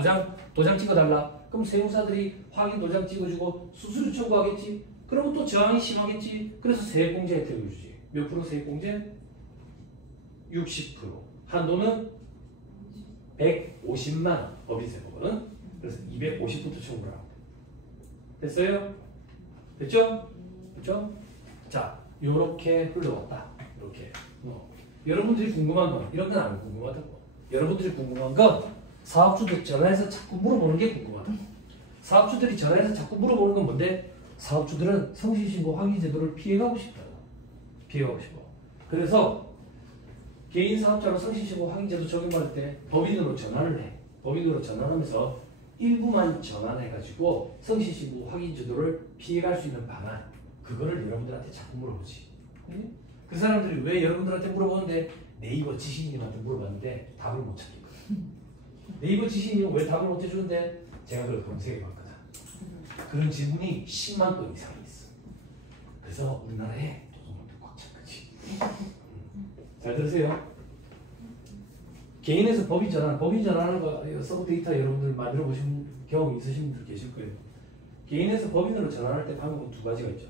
도장 찍어달라. 그럼 세무사들이 확인 도장 찍어주고 수수료 청구하겠지. 그러면 또 저항이 심하겠지. 그래서 세액공제 혜택을 주지. 몇 프로 세액공제? 60%. 한도는 150만 원. 법인세법은. 그래서 250부터 청구를 하고. 됐어요? 됐죠? 됐죠? 자, 요렇게 흘러왔다. 이렇게. 여러분들이 궁금한 건 이런 건 안 궁금하다고. 여러분들이 궁금한 건 사업주들 전화해서 자꾸 물어보는 게 궁금하다고. 사업주들이 전화해서 자꾸 물어보는 건 뭔데? 사업주들은 성실신고 확인제도를 피해가고 싶다고. 피해가고 싶어. 그래서 개인 사업자로 성실신고 확인제도 적용받을 때 법인으로 전환을 해. 법인으로 전환하면서 일부만 전환해가지고 성실신고 확인제도를 피해갈 수 있는 방안. 그거를 여러분들한테 자꾸 물어보지. 그 사람들이 왜 여러분들한테 물어보는데 네이버 지식인님한테 물어봤는데 답을 못 찾겠거든. 네이버 지식인님은 왜 답을 못 해주는데 제가 그걸 검색해봤거든. 그런 질문이 10만 건 이상이 있어. 그래서 우리나라에 도둑놈들 꽉 찼지. 잘 들으세요. 개인에서 법인 전환하는 거 서브 데이터 여러분들 만들어 보신 경험 있으신 분들 계실 거예요. 개인에서 법인으로 전환할 때 방법은 두 가지가 있죠.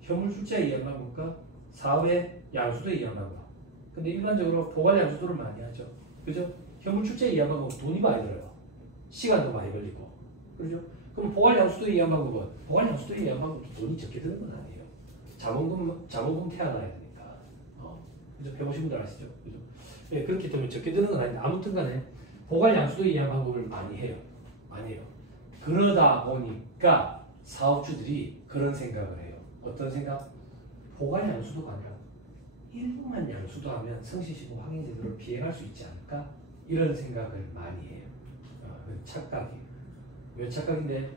현물 출자에 의한 방법과 사업의 양수도에 의한 방법. 근데 일반적으로 포괄 양수도를 많이 하죠. 그죠? 현물 출자에 의한 방법은 돈이 많이 들어요. 시간도 많이 걸리고. 그렇죠? 그럼 포괄 양수도에 의한 방법은 포괄 양수도에 의한 방법도 돈이 적게 드는 건 아니에요. 자본금 태어나야 되니까. 그죠? 해보신 분들 아시죠? 그죠? 예, 그렇기 때문에 적게 드는 건 아닌데 아무튼 간에 포괄 양수도에 의한 방법을 많이 해요. 많이 해요. 그러다 보니까 사업주들이 그런 생각을 해요. 어떤 생각? 포괄 양수도가 아니라 일부만 양수도하면 성실신고 확인제도를 피해갈 수 있지 않을까? 이런 생각을 많이 해요. 착각이에요. 왜 착각인데?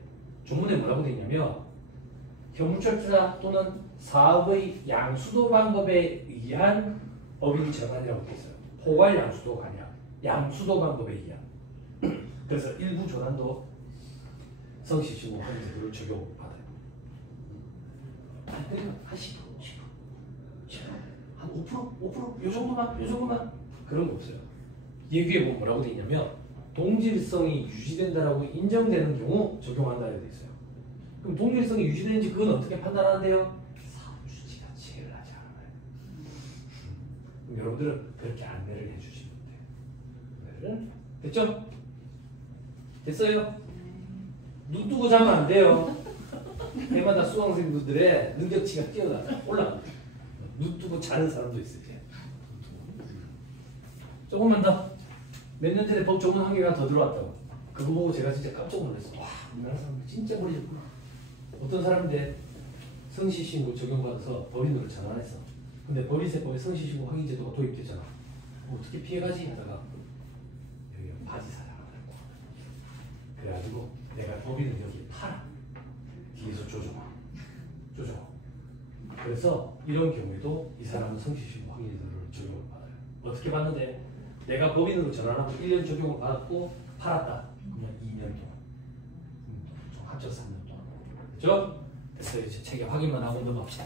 조문에 뭐라고 되어 있냐면 현물출자 또는 사업의 양수도 방법에 의한 법인 전환이라고 되어 있어요. 포괄 양수도가 아니라 양수도 방법에 의한. 그래서 일부 전환도 성실신고 확인제도를 적용받아요. 한 10%, 10%, 한 5%, 요 정도만 그런 거 없어요. 여기에 보면 뭐라고 되어 있냐면 동질성이 유지된다라고 인정되는 경우 적용한다 이렇게 돼 있어요. 그럼 동질성이 유지되는지 그건 어떻게 판단하는데요? 사업주지가 제의를 하지 않아요. 그럼 여러분들은 그렇게 안내를 해주시면 돼요. 됐죠? 됐어요? 눈 뜨고 자면 안 돼요. 해마다 수강생분들의 능력치가 올라갑니다. 눈 뜨고 자는 사람도 있을 때. 조금만 더. 몇 년 전에 법 조문 한 개가 더 들어왔다고. 그거 보고 제가 진짜 깜짝 놀랐어. 와, 우리나라 사람들 진짜 머리 좋구나. 어떤 사람인데 성실신고 적용받아서 법인으로 전환했어. 근데 법인세법에 성실신고 확인제도가 도입되잖아. 어떻게 피해가지? 하다가 여기 바지 사장을 하고 그래가지고 내가 법인을 여기 팔아. 뒤에서 조종아. 그래서 이런 경우에도 이 사람은 성실신고 확인제도를 적용을 받아요. 어떻게 받는데? 내가 법인으로 전환하고 1년 적용을 받았고 팔았다. 그러면 2년 동안. 총 합쳐서 3년 동안. 그죠? 그래서 이제 책에 확인만 하고 넘어갑시다.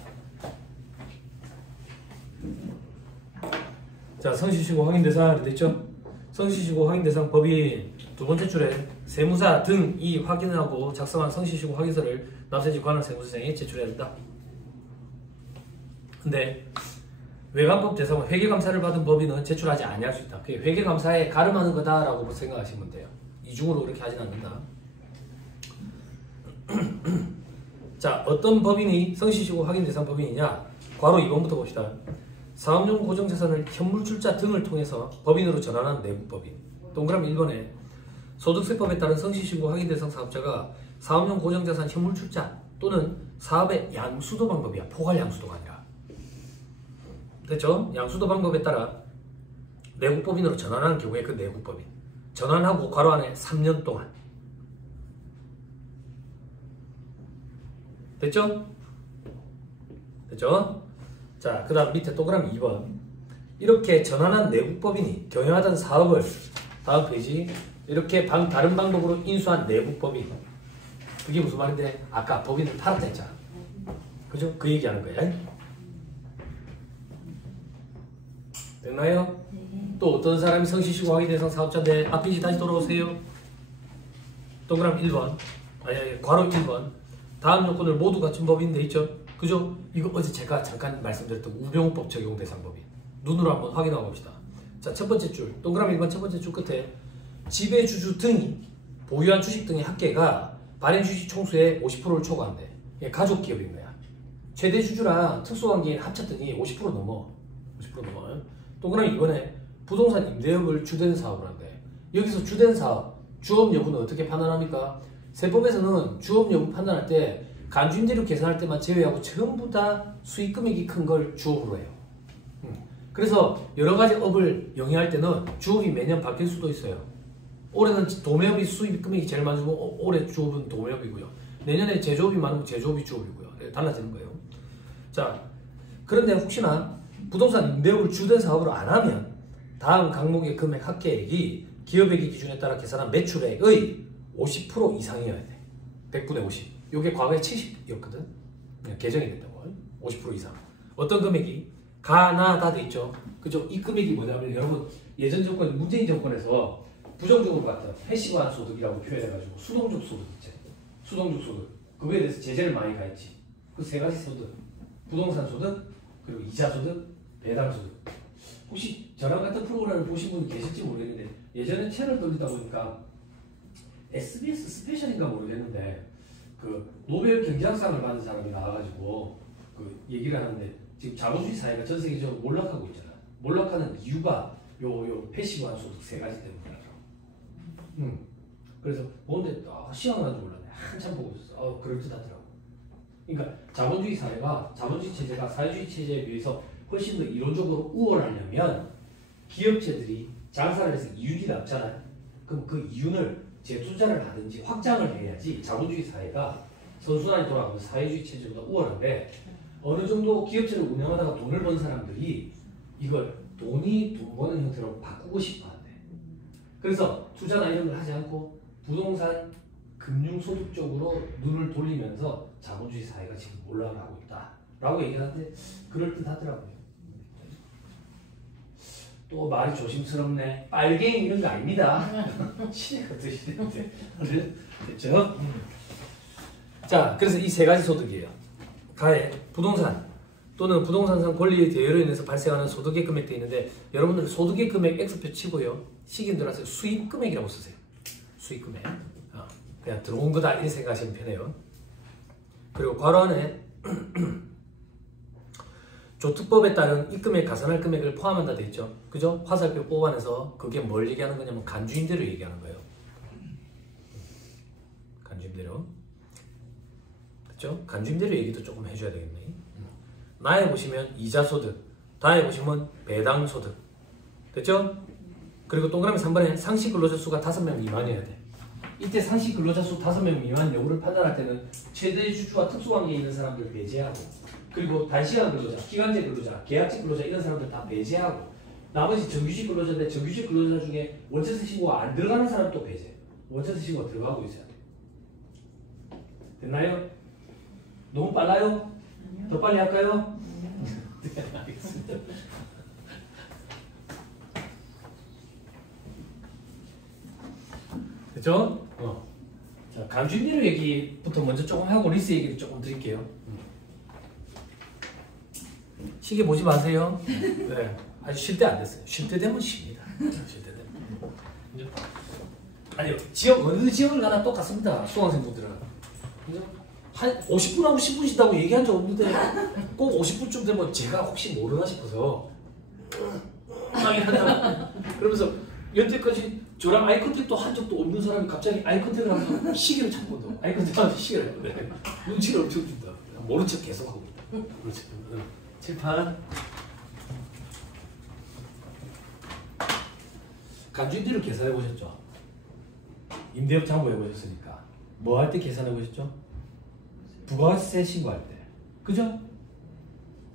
자, 성실신고 확인 대상 됐죠? 성실신고 확인 대상 법인 두 번째 줄에 세무사 등이 확인하고 작성한 성실신고 확인서를 납세지 관할 세무서장에 제출해야 된다. 근데 외관법 대상은 회계감사를 받은 법인은 제출하지 아니할 수 있다. 그게 회계감사에 가름하는 거다라고 생각하시면 돼요. 이중으로 그렇게 하진 않는다. 자, 어떤 법인이 성실시효 확인 대상 법인이냐? 괄호 2번부터 봅시다. 사업용 고정자산을 현물출자 등을 통해서 법인으로 전환한 내부법인. 동그라미 1번에 소득세법에 따른 성실시효 확인 대상 사업자가 사업용 고정자산 현물출자 또는 사업의 양수도 방법이야. 포괄 양수도가 아니라. 됐죠? 양수도 방법에 따라 내부법인으로 전환하는 경우에 그 내부법인. 전환하고 괄호 안에 3년 동안. 됐죠? 됐죠? 자, 그 다음 밑에 동그라미 2번. 이렇게 전환한 내부법인이 경영하던 사업을 다음 페이지 이렇게 다른 방법으로 인수한 내부법인. 그게 무슨 말인데? 아까 법인을 팔았다 했잖아. 그죠? 그 얘기하는 거야. 됐나요? 또 어떤 사람이 성실시효 확인 대상 사업자인데 앞페이지 다시 돌아오세요. 동그라미 1번. 괄호 1번. 다음 요건을 모두 갖춘 법인 돼 있죠? 그죠? 이거 어제 제가 잠깐 말씀드렸던 우병우법 적용 대상 법인. 눈으로 한번 확인해 봅시다. 자, 첫 번째 줄. 동그라미 1번 첫 번째 줄 끝에 지배주주 등이 보유한 주식 등의 합계가 발행 주식 총수의 50%를 초과한대. 이게 가족 기업인 거야. 최대 주주랑 특수관계인 합쳤더니 50% 넘어. 50% 넘어. 동그라미 2번에 부동산 임대업을 주된 사업을 한대. 여기서 주된 사업, 주업 여부는 어떻게 판단합니까? 세법에서는 주업 여부 판단할 때 간주임대료 계산할 때만 제외하고 전부 다 수익 금액이 큰 걸 주업으로 해요. 그래서 여러 가지 업을 영위할 때는 주업이 매년 바뀔 수도 있어요. 올해는 도매업이 수익 금액이 제일 많고 올해 주업은 도매업이고요. 내년에 제조업이 많으면 제조업이 주업이고요. 달라지는 거예요. 자, 그런데 혹시나 부동산 임대업을 주된 사업으로 안 하면 다음 항목의 금액 합계액이 기업액의 기준에 따라 계산한 매출액의 50% 이상이어야 돼. 100분의 50. 이게 과거에 70이었거든. 개정이 됐다고. 50% 이상. 어떤 금액이? 가나다 돼 있죠. 그죠? 이 금액이 뭐냐면 여러분 예전 정권, 문재인 정권에서 부정적으로 봤던 패시브한 소득이라고 표현해가지고 수동적 소득 있죠. 수동적 소득. 그거에 대해서 제재를 많이 가했지. 그 세 가지 소득. 부동산 소득, 그리고 이자 소득, 배당 소득. 혹시 저랑 같은 프로그램을 보신 분이 계실지 모르겠는데 예전에 채널 돌리다 보니까 SBS 스페셜인가 모르겠는데 그 노벨 경제학상을 받은 사람이 나와가지고 그 얘기를 하는데 지금 자본주의 사회가 전 세계적으로 몰락하고 있잖아. 몰락하는 이유가 요 패시브한 소득 세 가지 때문이라고. 그래서 뭔데 시간을 한 줄 몰랐네. 한참 보고 있었어. 그럴듯하더라고. 그러니까 자본주의 사회가 자본주의 체제가 사회주의 체제에 비해서 훨씬 더 이론적으로 우월하려면 기업체들이 장사를 해서 이윤이 남잖아요. 그럼 그 이윤을 재투자를 하든지 확장을 해야지 자본주의 사회가 선순환이 돌아가면서 사회주의 체제보다 우월한데 어느 정도 기업체를 운영하다가 돈을 번 사람들이 이걸 돈이 돈 버는 형태로 바꾸고 싶어 한대. 그래서 투자나 이런 걸 하지 않고 부동산 금융소득 쪽으로 눈을 돌리면서 자본주의 사회가 지금 올라가고 있다 라고 얘기하는데 그럴듯하더라고요. 또 말이 조심스럽네. 빨갱이 이런 거 아닙니다. 시대가 더 시대인데. 됐죠? 자, 그래서 이 세 가지 소득이에요. 가해, 부동산 또는 부동산상 권리의 대여로 인해서 발생하는 소득의 금액도 있는데 여러분들 소득의 금액 X표 치고요. 시긴 들어서 수입 금액이라고 쓰세요. 수입 금액. 그냥 들어온 거다 이렇게 생각하시면 편해요. 그리고 괄호 안에 조특법에 따른 입금액 가산할 금액을 포함한다 돼 있죠. 그죠? 화살표 뽑아내서 그게 뭘 얘기하는 거냐면 간주임대료 얘기하는 거예요. 간주임대료. 그죠? 간주임대료 얘기도 조금 해줘야 되겠네. 나에 보시면 이자소득, 다에 보시면 배당소득. 됐죠? 그리고 동그라미 3번에 상시 근로자 수가 5명 미만이어야 돼. 이때 상시 근로자 수 5명 미만 여부를 판단할 때는 최대 주주와 특수관계에 있는 사람들 배제하고 그리고 단시간 근로자, 기간제 근로자, 계약직 근로자 이런 사람들 다 배제하고 나머지 정규직 근로자인데 정규직 근로자 중에 원체세 신고가 안 들어가는 사람 또 배제. 원체세 신고가 들어가고 있어야 돼. 됐나요? 너무 빨라요? 더 빨리 할까요? 네, 알겠습니다. 됐죠? 자, 간주임대료 얘기부터 먼저 조금 하고 리스 얘기를 조금 드릴게요. 시계 보지 마세요. 네, 아직 쉴 때 안 됐어요. 쉴 때 되면 쉽니다. 쉴 때 되면. 아니요, 지역 어느 지역을 가나 똑같습니다. 수강생분들은. 그죠? 한 50분하고 10분 쉰다고 얘기한 적 없는데 꼭 50분쯤 되면 제가 혹시 모르나 싶어서 그러면서 여태까지 저랑 아이 컨택도 한 적도 없는 사람이 갑자기 아이 컨택을 하면서 시계를 찾거든. 아이 컨택하면서 시계를 하거든. 눈치를 엄청 준다. 모른 척 계속 하고 있다. 그렇지. 칠판. 간주임대료 계산해 보셨죠? 임대업자 한번 해보셨으니까 뭐 할 때 계산해 보셨죠? 부가세 신고할 때. 그죠?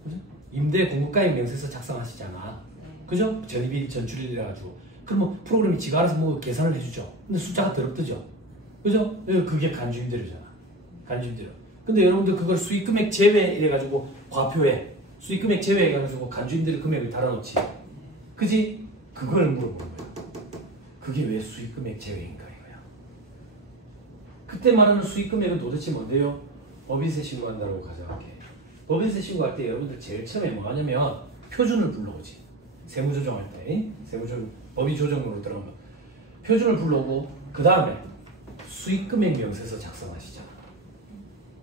그죠? 임대 공급가액 명세서 작성하시잖아. 그죠? 전입일 전출일이라 가지고 그러면 프로그램이 지가 알아서 뭐 계산을 해주죠. 근데 숫자가 더럽더죠. 그죠? 그게 간주임대료잖아. 간주임대료. 근데 여러분들 그걸 수익금액 제외 이래가지고 과표에 수익금액 제외 해가지고 간주임대료 금액을 달아놓지. 그지? 그걸 물어보는 거야. 그게 왜 수익금액 제외인가 이거야. 그때 말하는 수익금액은 도대체 뭔데요? 법인세 신고한다고 가져갈게. 법인세 신고할 때 여러분들 제일 처음에 뭐 하냐면 표준을 불러오지. 세무조정할 때 법인 조정으로 들어가면 표준을 불러오고 그 다음에 수익금액 명세서 작성하시잖아.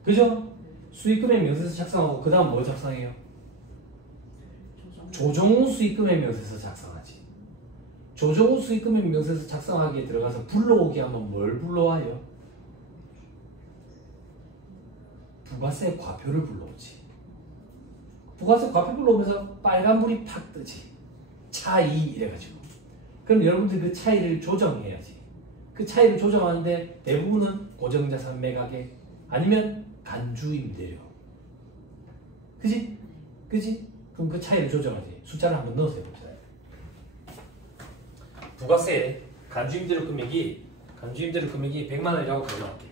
그죠? 수익금액 명세서 작성하고 그 다음 뭐 작성해요? 조정 후 수익금액 명세서 작성하지. 조정 후 수익금액 명세서 작성하기에 들어가서 불러오기 하면 뭘 불러와요? 부가세 과표를 불러오지. 부가세 과표 불러오면서 빨간불이 팍 뜨지. 차이 이래가지고. 그럼 여러분들 그 차이를 조정해야지. 그 차이를 조정하는데 대부분은 고정자산 매각액 아니면 간주임대료. 그지? 그지? 그럼 그 차이를 조정하지. 숫자를 한번 넣어서 해봅시다. 부가세 간주임대료 금액이 100만 원이라고 가져갈게.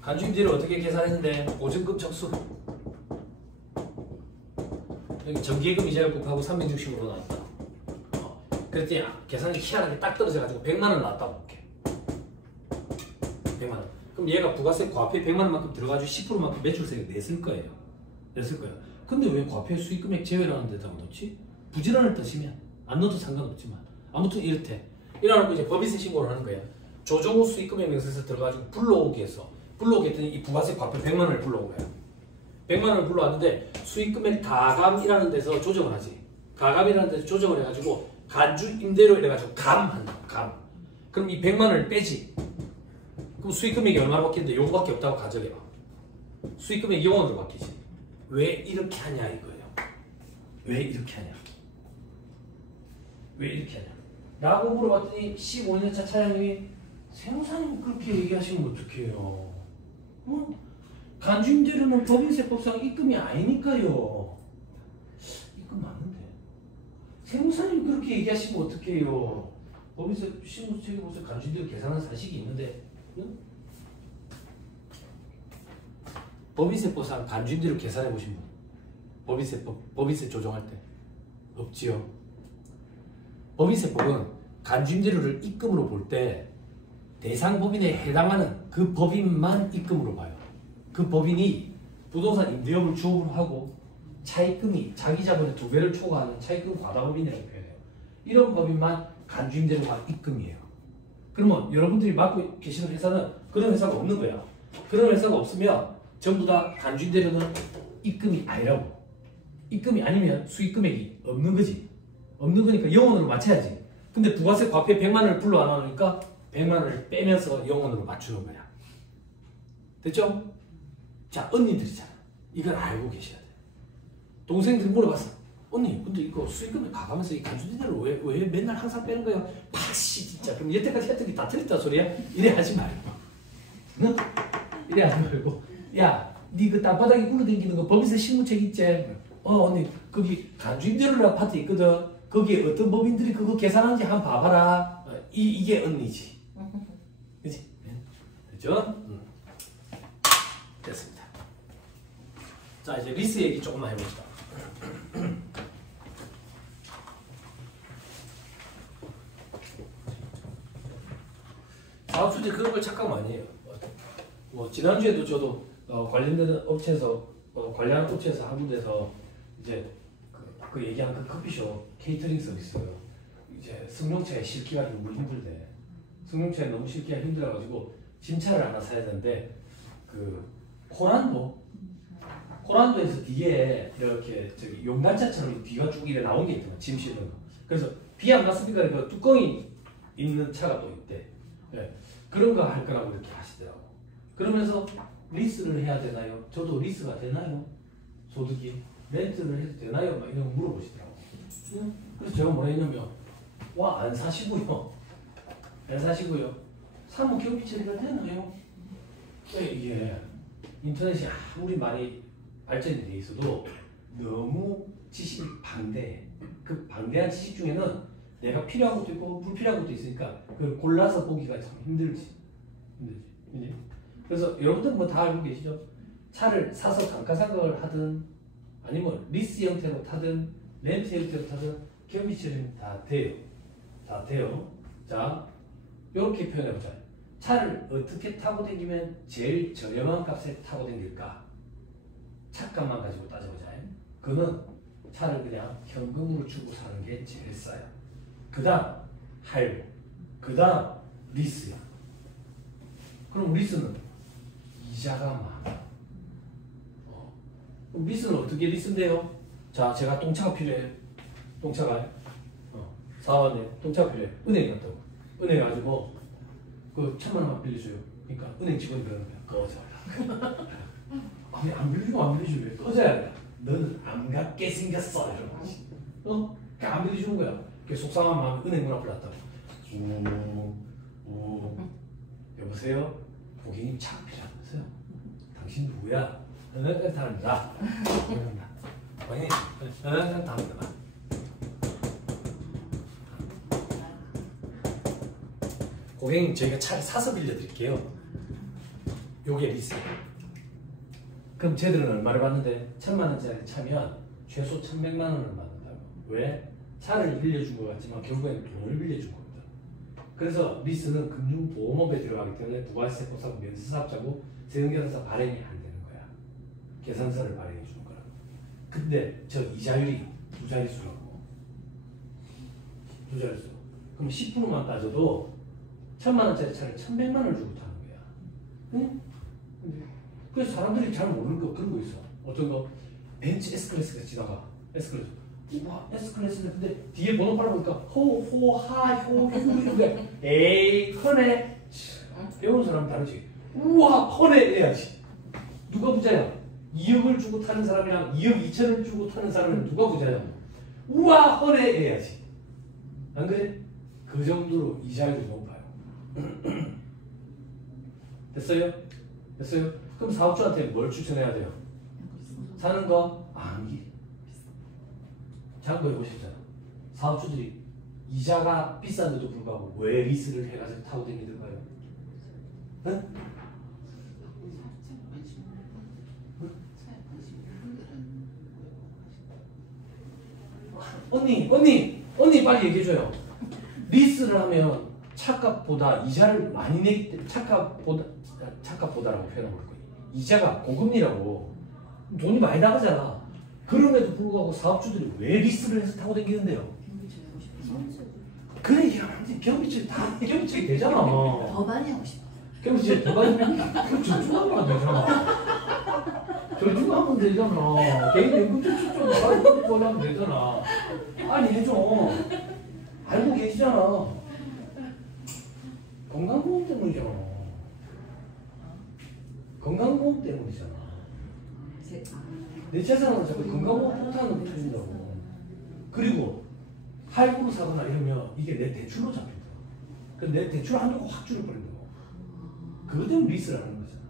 간주임대료 어떻게 계산했는데 보증금 척수 여기 정기예금 이자율 곱하고 360으로 나왔다. 그랬더니 계산이 희한하게 딱 떨어져가지고 100만 원 나왔다고 볼게. 100만 원. 그럼 얘가 부가세 과표에 100만 원만큼 들어가지고 10%만큼 매출세를 냈을 거예요. 근데 왜 과표의 수익금액 제외라는 데다가 넣지? 부지런을 떠시면 안 넣어도 상관없지만 아무튼 이렇대. 이래놓고 이제 법인세 신고를 하는 거야. 조정 후 수익금액 명세서 들어가지고 불러오기 해서 불러오게 했더니 이 부가세 과표 100만 원을 불러온 거야. 100만 원을 불러왔는데 수익금액 가감이라는 데서 조정을 하지. 가감이라는 데서 조정을 해가지고 간주임대료 이래가지고 감한다. 감. 그럼 이 100만 원을 빼지. 그럼 수익금액이 얼마나 바뀌는데 요거밖에 없다고 가정해봐. 수익금액이 0원으로 바뀌지. 왜 이렇게 하냐 이거예요. 왜 이렇게 하냐. 왜 이렇게 하냐. 라고 물어봤더니 15년차 차장님이 세무사님 그렇게 얘기하시면 어떡해요. 간주임대료는 법인세법상 입금이 아니니까요. 입금 맞는데. 세무사님 그렇게 얘기하시면 어떡해요. 법인세 신고책에 보세요. 간주임대료 계산한 사실이 있는데. 응? 법인세법상 간주임대료 계산해 보신 분. 법인세 조정할 때 없지요. 법인세법은 간주임대료를 입금으로 볼 때 대상 법인에 해당하는 그 법인만 입금으로 봐요. 그 법인이 부동산 임대업을 주업으로 하고 차입금이 자기 자본의 2배를 초과하는 차입금 과다법인이라고 표현해요. 이런 법인만 간주임대료가 입금이에요. 그러면 여러분들이 맡고 계시는 회사는 그런 회사가 없는 거야. 그런 회사가 없으면 전부 다 간주임대료는 입금이 아니라고. 입금이 아니면 수익금액이 없는 거지. 없는 거니까 0원으로 맞춰야지. 근데 부가세 과표에 100만 원을 불러 안 하니까 100만 원을 빼면서 0원으로 맞추는 거야. 됐죠? 자, 언니들이잖아. 이걸 알고 계셔야 돼. 동생들이 물어봤어. 언니, 근데 이거 수익금을 가가면서 이 간주임대료를 왜 맨날 항상 빼는 거야? 파씨 진짜. 그럼 여태까지 했던 게 다 틀렸다 소리야? 이래 하지 말고. 응? 이래 하지 말고. 야, 니 그 땅바닥에 굴러다니는 거 법인세 신고책 있지? 언니, 거기 간주임대료라는 아파트 있거든. 거기에 어떤 법인들이 그거 계산하는지 한번 봐봐라. 이게 언니지. 그치? 됐죠? 됐습니다. 자, 이제 리스 얘기 조금만 해봅시다. 사업수지 그런 걸 착각 많이 해요. 뭐 지난주에도 저도 관련되는 업체에서 관련 업체에서 한 군데서 이제 그 얘기한 그 커피숍 케이터링 서비스요. 이제 승용차에 싣기가 너무 힘들대. 승용차에 너무 싣기가 힘들어가지고 짐차를 하나 사야 되는데 그 코란도에서 뒤에 이렇게 저기 용단차처럼 뒤가 쭉 이래 나온 게 있더만 짐 실는 거. 그래서 비 안 맞습니까? 그 뚜껑이 있는 차가 또 있대. 네. 그런 거 할 거라고 이렇게 하시더라고. 그러면서 리스를 해야 되나요? 저도 리스가 되나요? 소득이 렌트를 해도 되나요? 막 이런 거 물어보시더라고. 그래서 제가 뭐라 했냐면 와 안 사시고요. 안 사시고요. 사무 경비 처리가 되나요? 이게 인터넷이 아무리 많이 발전이 돼 있어도 너무 지식이 방대해. 그 방대한 지식 중에는 내가 필요한 것도 있고 불필요한 것도 있으니까 그걸 골라서 보기가 참 힘들지. 그래서 여러분들 뭐 다 알고 계시죠? 차를 사서 감가상각을 하든 아니면 리스 형태로 타든 렌트 형태로 타든 경비 처리는 다 돼요. 다 돼요. 자, 이렇게 표현해보자. 차를 어떻게 타고 다니면 제일 저렴한 값에 타고 다닐까? 차값만 가지고 따져보자. 그는 차를 그냥 현금으로 주고 사는 게 제일 싸요. 그 다음 할부, 그 다음 리스야. 그럼 리스는 이자가 많아. 그럼 리스는 어떻게 리스인데요? 자, 제가 똥차가 필요해. 똥차가 사원에 똥차가 필요해. 은행 갔다고. 은행 가지고 그 1,000만 원만 빌려줘요. 그러니까 은행 직원이 그러는 거야. 꺼져라. 아니 안 빌려주고 안 빌려주고 왜 꺼져야 돼? 너는 안 갖게 생겼어. 이런 거지. 그러니까 안 빌려주는 거야. 그 속상한 마음 은행 문 앞을 놨다고. 여보세요? 고객님 차 필요하면서요? 당신 누구야? 사람이다. 고객님 다릅니다. 고객님 저희가 차를 사서 빌려드릴게요. 요게 리스예요. 그럼 쟤들은 얼마를 받는데 1,000만 원짜리 차면 최소 1,100만 원을 받는다고. 왜? 차를 빌려준 것 같지만 결국엔 돈을 빌려준 겁니다. 그래서 리스는 금융보험업에 들어가기 때문에 부가세 법상 면세사업자고 세금계산서 발행이 안 되는 거야. 계산서를 발행해 주는 거라. 근데 저 이자율이 두 자릿수라고. 두 자릿수. 그럼 10%만 따져도 1,000만 원짜리 차를 1,100만 원을 주고 타는 거야. 응? 그래서 사람들이 잘 모르는 거 그런 거 있어. 어떤 거 벤츠 S클래스가 지나가. S클래스. 우와 S클래스인데 근데 뒤에 번호 팔아보니까 호하효 이게 에이 커네. 배운 사람은 다르지. 우와 커네 해야지. 누가 부자야? 2억을 주고 타는 사람이랑 2억 2천을 주고 타는 사람은 누가 부자야? 우와 커네 해야지. 안 그래? 그 정도로 이자율이 높아요. 됐어요? 됐어요? 그럼 사업주한테 뭘 추천해야 돼요? 사는 거? 암기. 참고해보셨잖아. 사업주들이 이자가 비싼데도 불구하고 왜 리스를 해가지고 타고 다니던가요? 응? 언니 빨리 얘기해줘요. 리스를 하면 차값보다 이자를 많이 내기 때문에 차값보다라고 표현하고 있거든요. 이자가 고금리라고 돈이 많이 나가잖아. 그럼에도 불구하고 사업주들이 왜 리스를 해서 타고 다니는데요? 그래 얘기하면 경비처리 다 경비처리 되잖아. 더 많이 하고 싶어. 경비처리 더 많이 그럼 저축하면 되잖아. 저축하면 되잖아. 개인연금 저축 하면 되잖아. 아니 해줘. 알고 계시잖아. 건강보험 때문이잖아. 건강보험 때문이잖아. 내 재산으로 자꾸 건강보험 못하는 거 틀린다고. 그리고 할부로 사거나 이러면 이게 내 대출로 잡힌다. 근데 내 대출 한도가 확 줄어버린다고. 그것 때문에 리스를 하는 거잖아.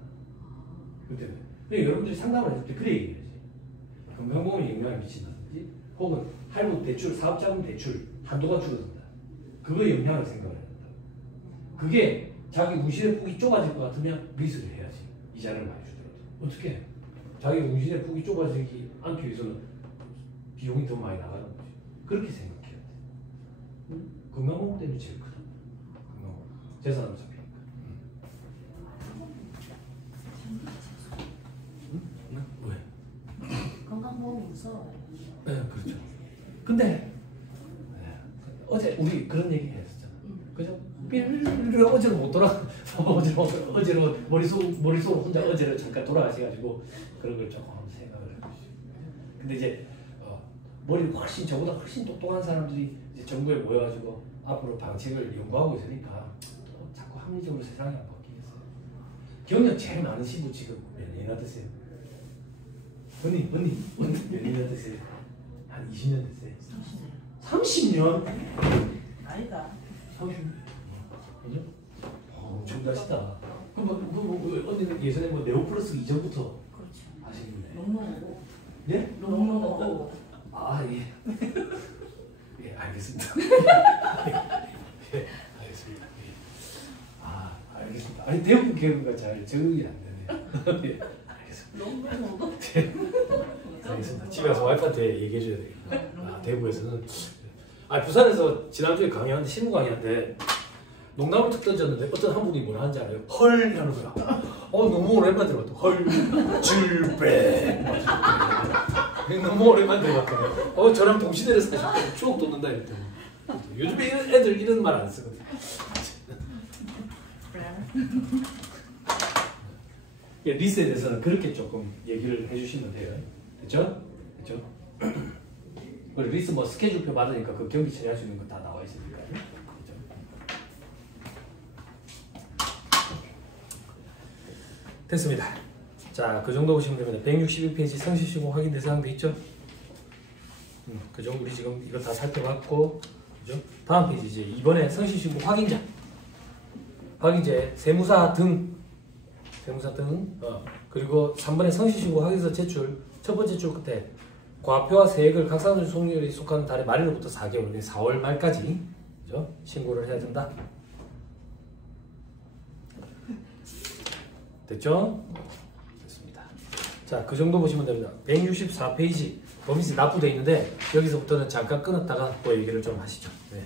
그것 때문에. 그러니까 여러분들이 상담을 했을 때 그래 얘기해야지. 건강보험에 영향을 미친다든지 혹은 할부 대출, 사업자금 대출 한도가 줄어든다. 그거에 영향을 생각을 해야 된다. 그게 자기 운신의 폭이 좁아질 것 같으면 리스를 해야지. 이자를 많이 주더라도. 어떻게 해? 자기 운신의 폭이 좁아지기 않기 위해서는 비용이 더 많이 나가는 거지. 그렇게 생각해야 돼. 응? 건강보험 때문에 제일 크다. 건강보험. 재산으로 잡히니까. 응? 왜? 건강보험이 무서워요. 네, 그렇죠. 근데 어제 어제 우리 그런 얘기 했었잖아. 그죠? 삐르르르 어제로 못 돌아. 어제로 머릿속으로 혼자 어제로 잠깐 돌아가셔가지고 그런 걸 조금 생각을 해보시죠. 근데 이제 머리 훨씬 저보다 훨씬 똑똑한 사람들이 이제 정부에 모여가지고 앞으로 방책을 연구하고 있으니까 또 자꾸 합리적으로 세상이 안 바뀌겠어요. 경력 제일 많으신 분 지금 몇 년이나 됐어요? 언니 몇 년이나 됐어요? 한 20년 됐어요? 30년? 아니다. 30년? 그죠? 엄청 다시다. 그럼 언니는 예전에 뭐 네오플러스 이전부터 그렇죠. 하시길래? 롱롱하고. 예? 롱롱하고. 아 예. 예 알겠습니다. 예 알겠습니다. 예. 아 알겠습니다. 아니 대부분 개그가 잘 적응이 안 되네요. 예 알겠습니다. 롱롱하고. 예. 알겠습니다. 집에 가서 와이프한테 얘기해 줘야 되겠다. 아 대구에서는 부산에서 지난주에 강의하는데 신문 강의하는데 농담을 툭 던졌는데 어떤 한 분이 뭐라 하는지 알아요? 헐 이러는 거야. 너무 오랜만에 들어봤다. 헐 질백 너무 오랜만에 들어봤거든요. 저랑 동시대를 사실 추억 돋는다 이랬더니 요즘에 애들 이런 말 안 쓰거든. 예, 리스에 대해서는 그렇게 조금 얘기를 해주시면 돼요. 됐죠? 됐죠? 그리고 리스 뭐 스케줄표 받으니까 그 경기 처리할 수 있는 거 다 나와 있으니까요. 그죠? 됐습니다. 자, 그 정도 보시면 됩니다. 161페이지 성실신고 확인 대상 돼 있죠? 그 정도 우리 지금 이거 다 살펴봤고, 그죠? 다음 페이지 이제 이번에 성실신고 확인자, 세무사 등, 그리고 3번에 성실신고 확인서 제출, 첫 번째 줄 끝에 과표와 세액을 각산주 송료율에 속하는 달의 말일로부터 4개월, 4월 말까지, 그죠? 신고를 해야 된다. 됐죠? 됐습니다. 자, 그 정도 보시면 됩니다. 164페이지 범위세 납부되어 있는데 여기서부터는 잠깐 끊었다가 또 얘기를 좀 하시죠. 네.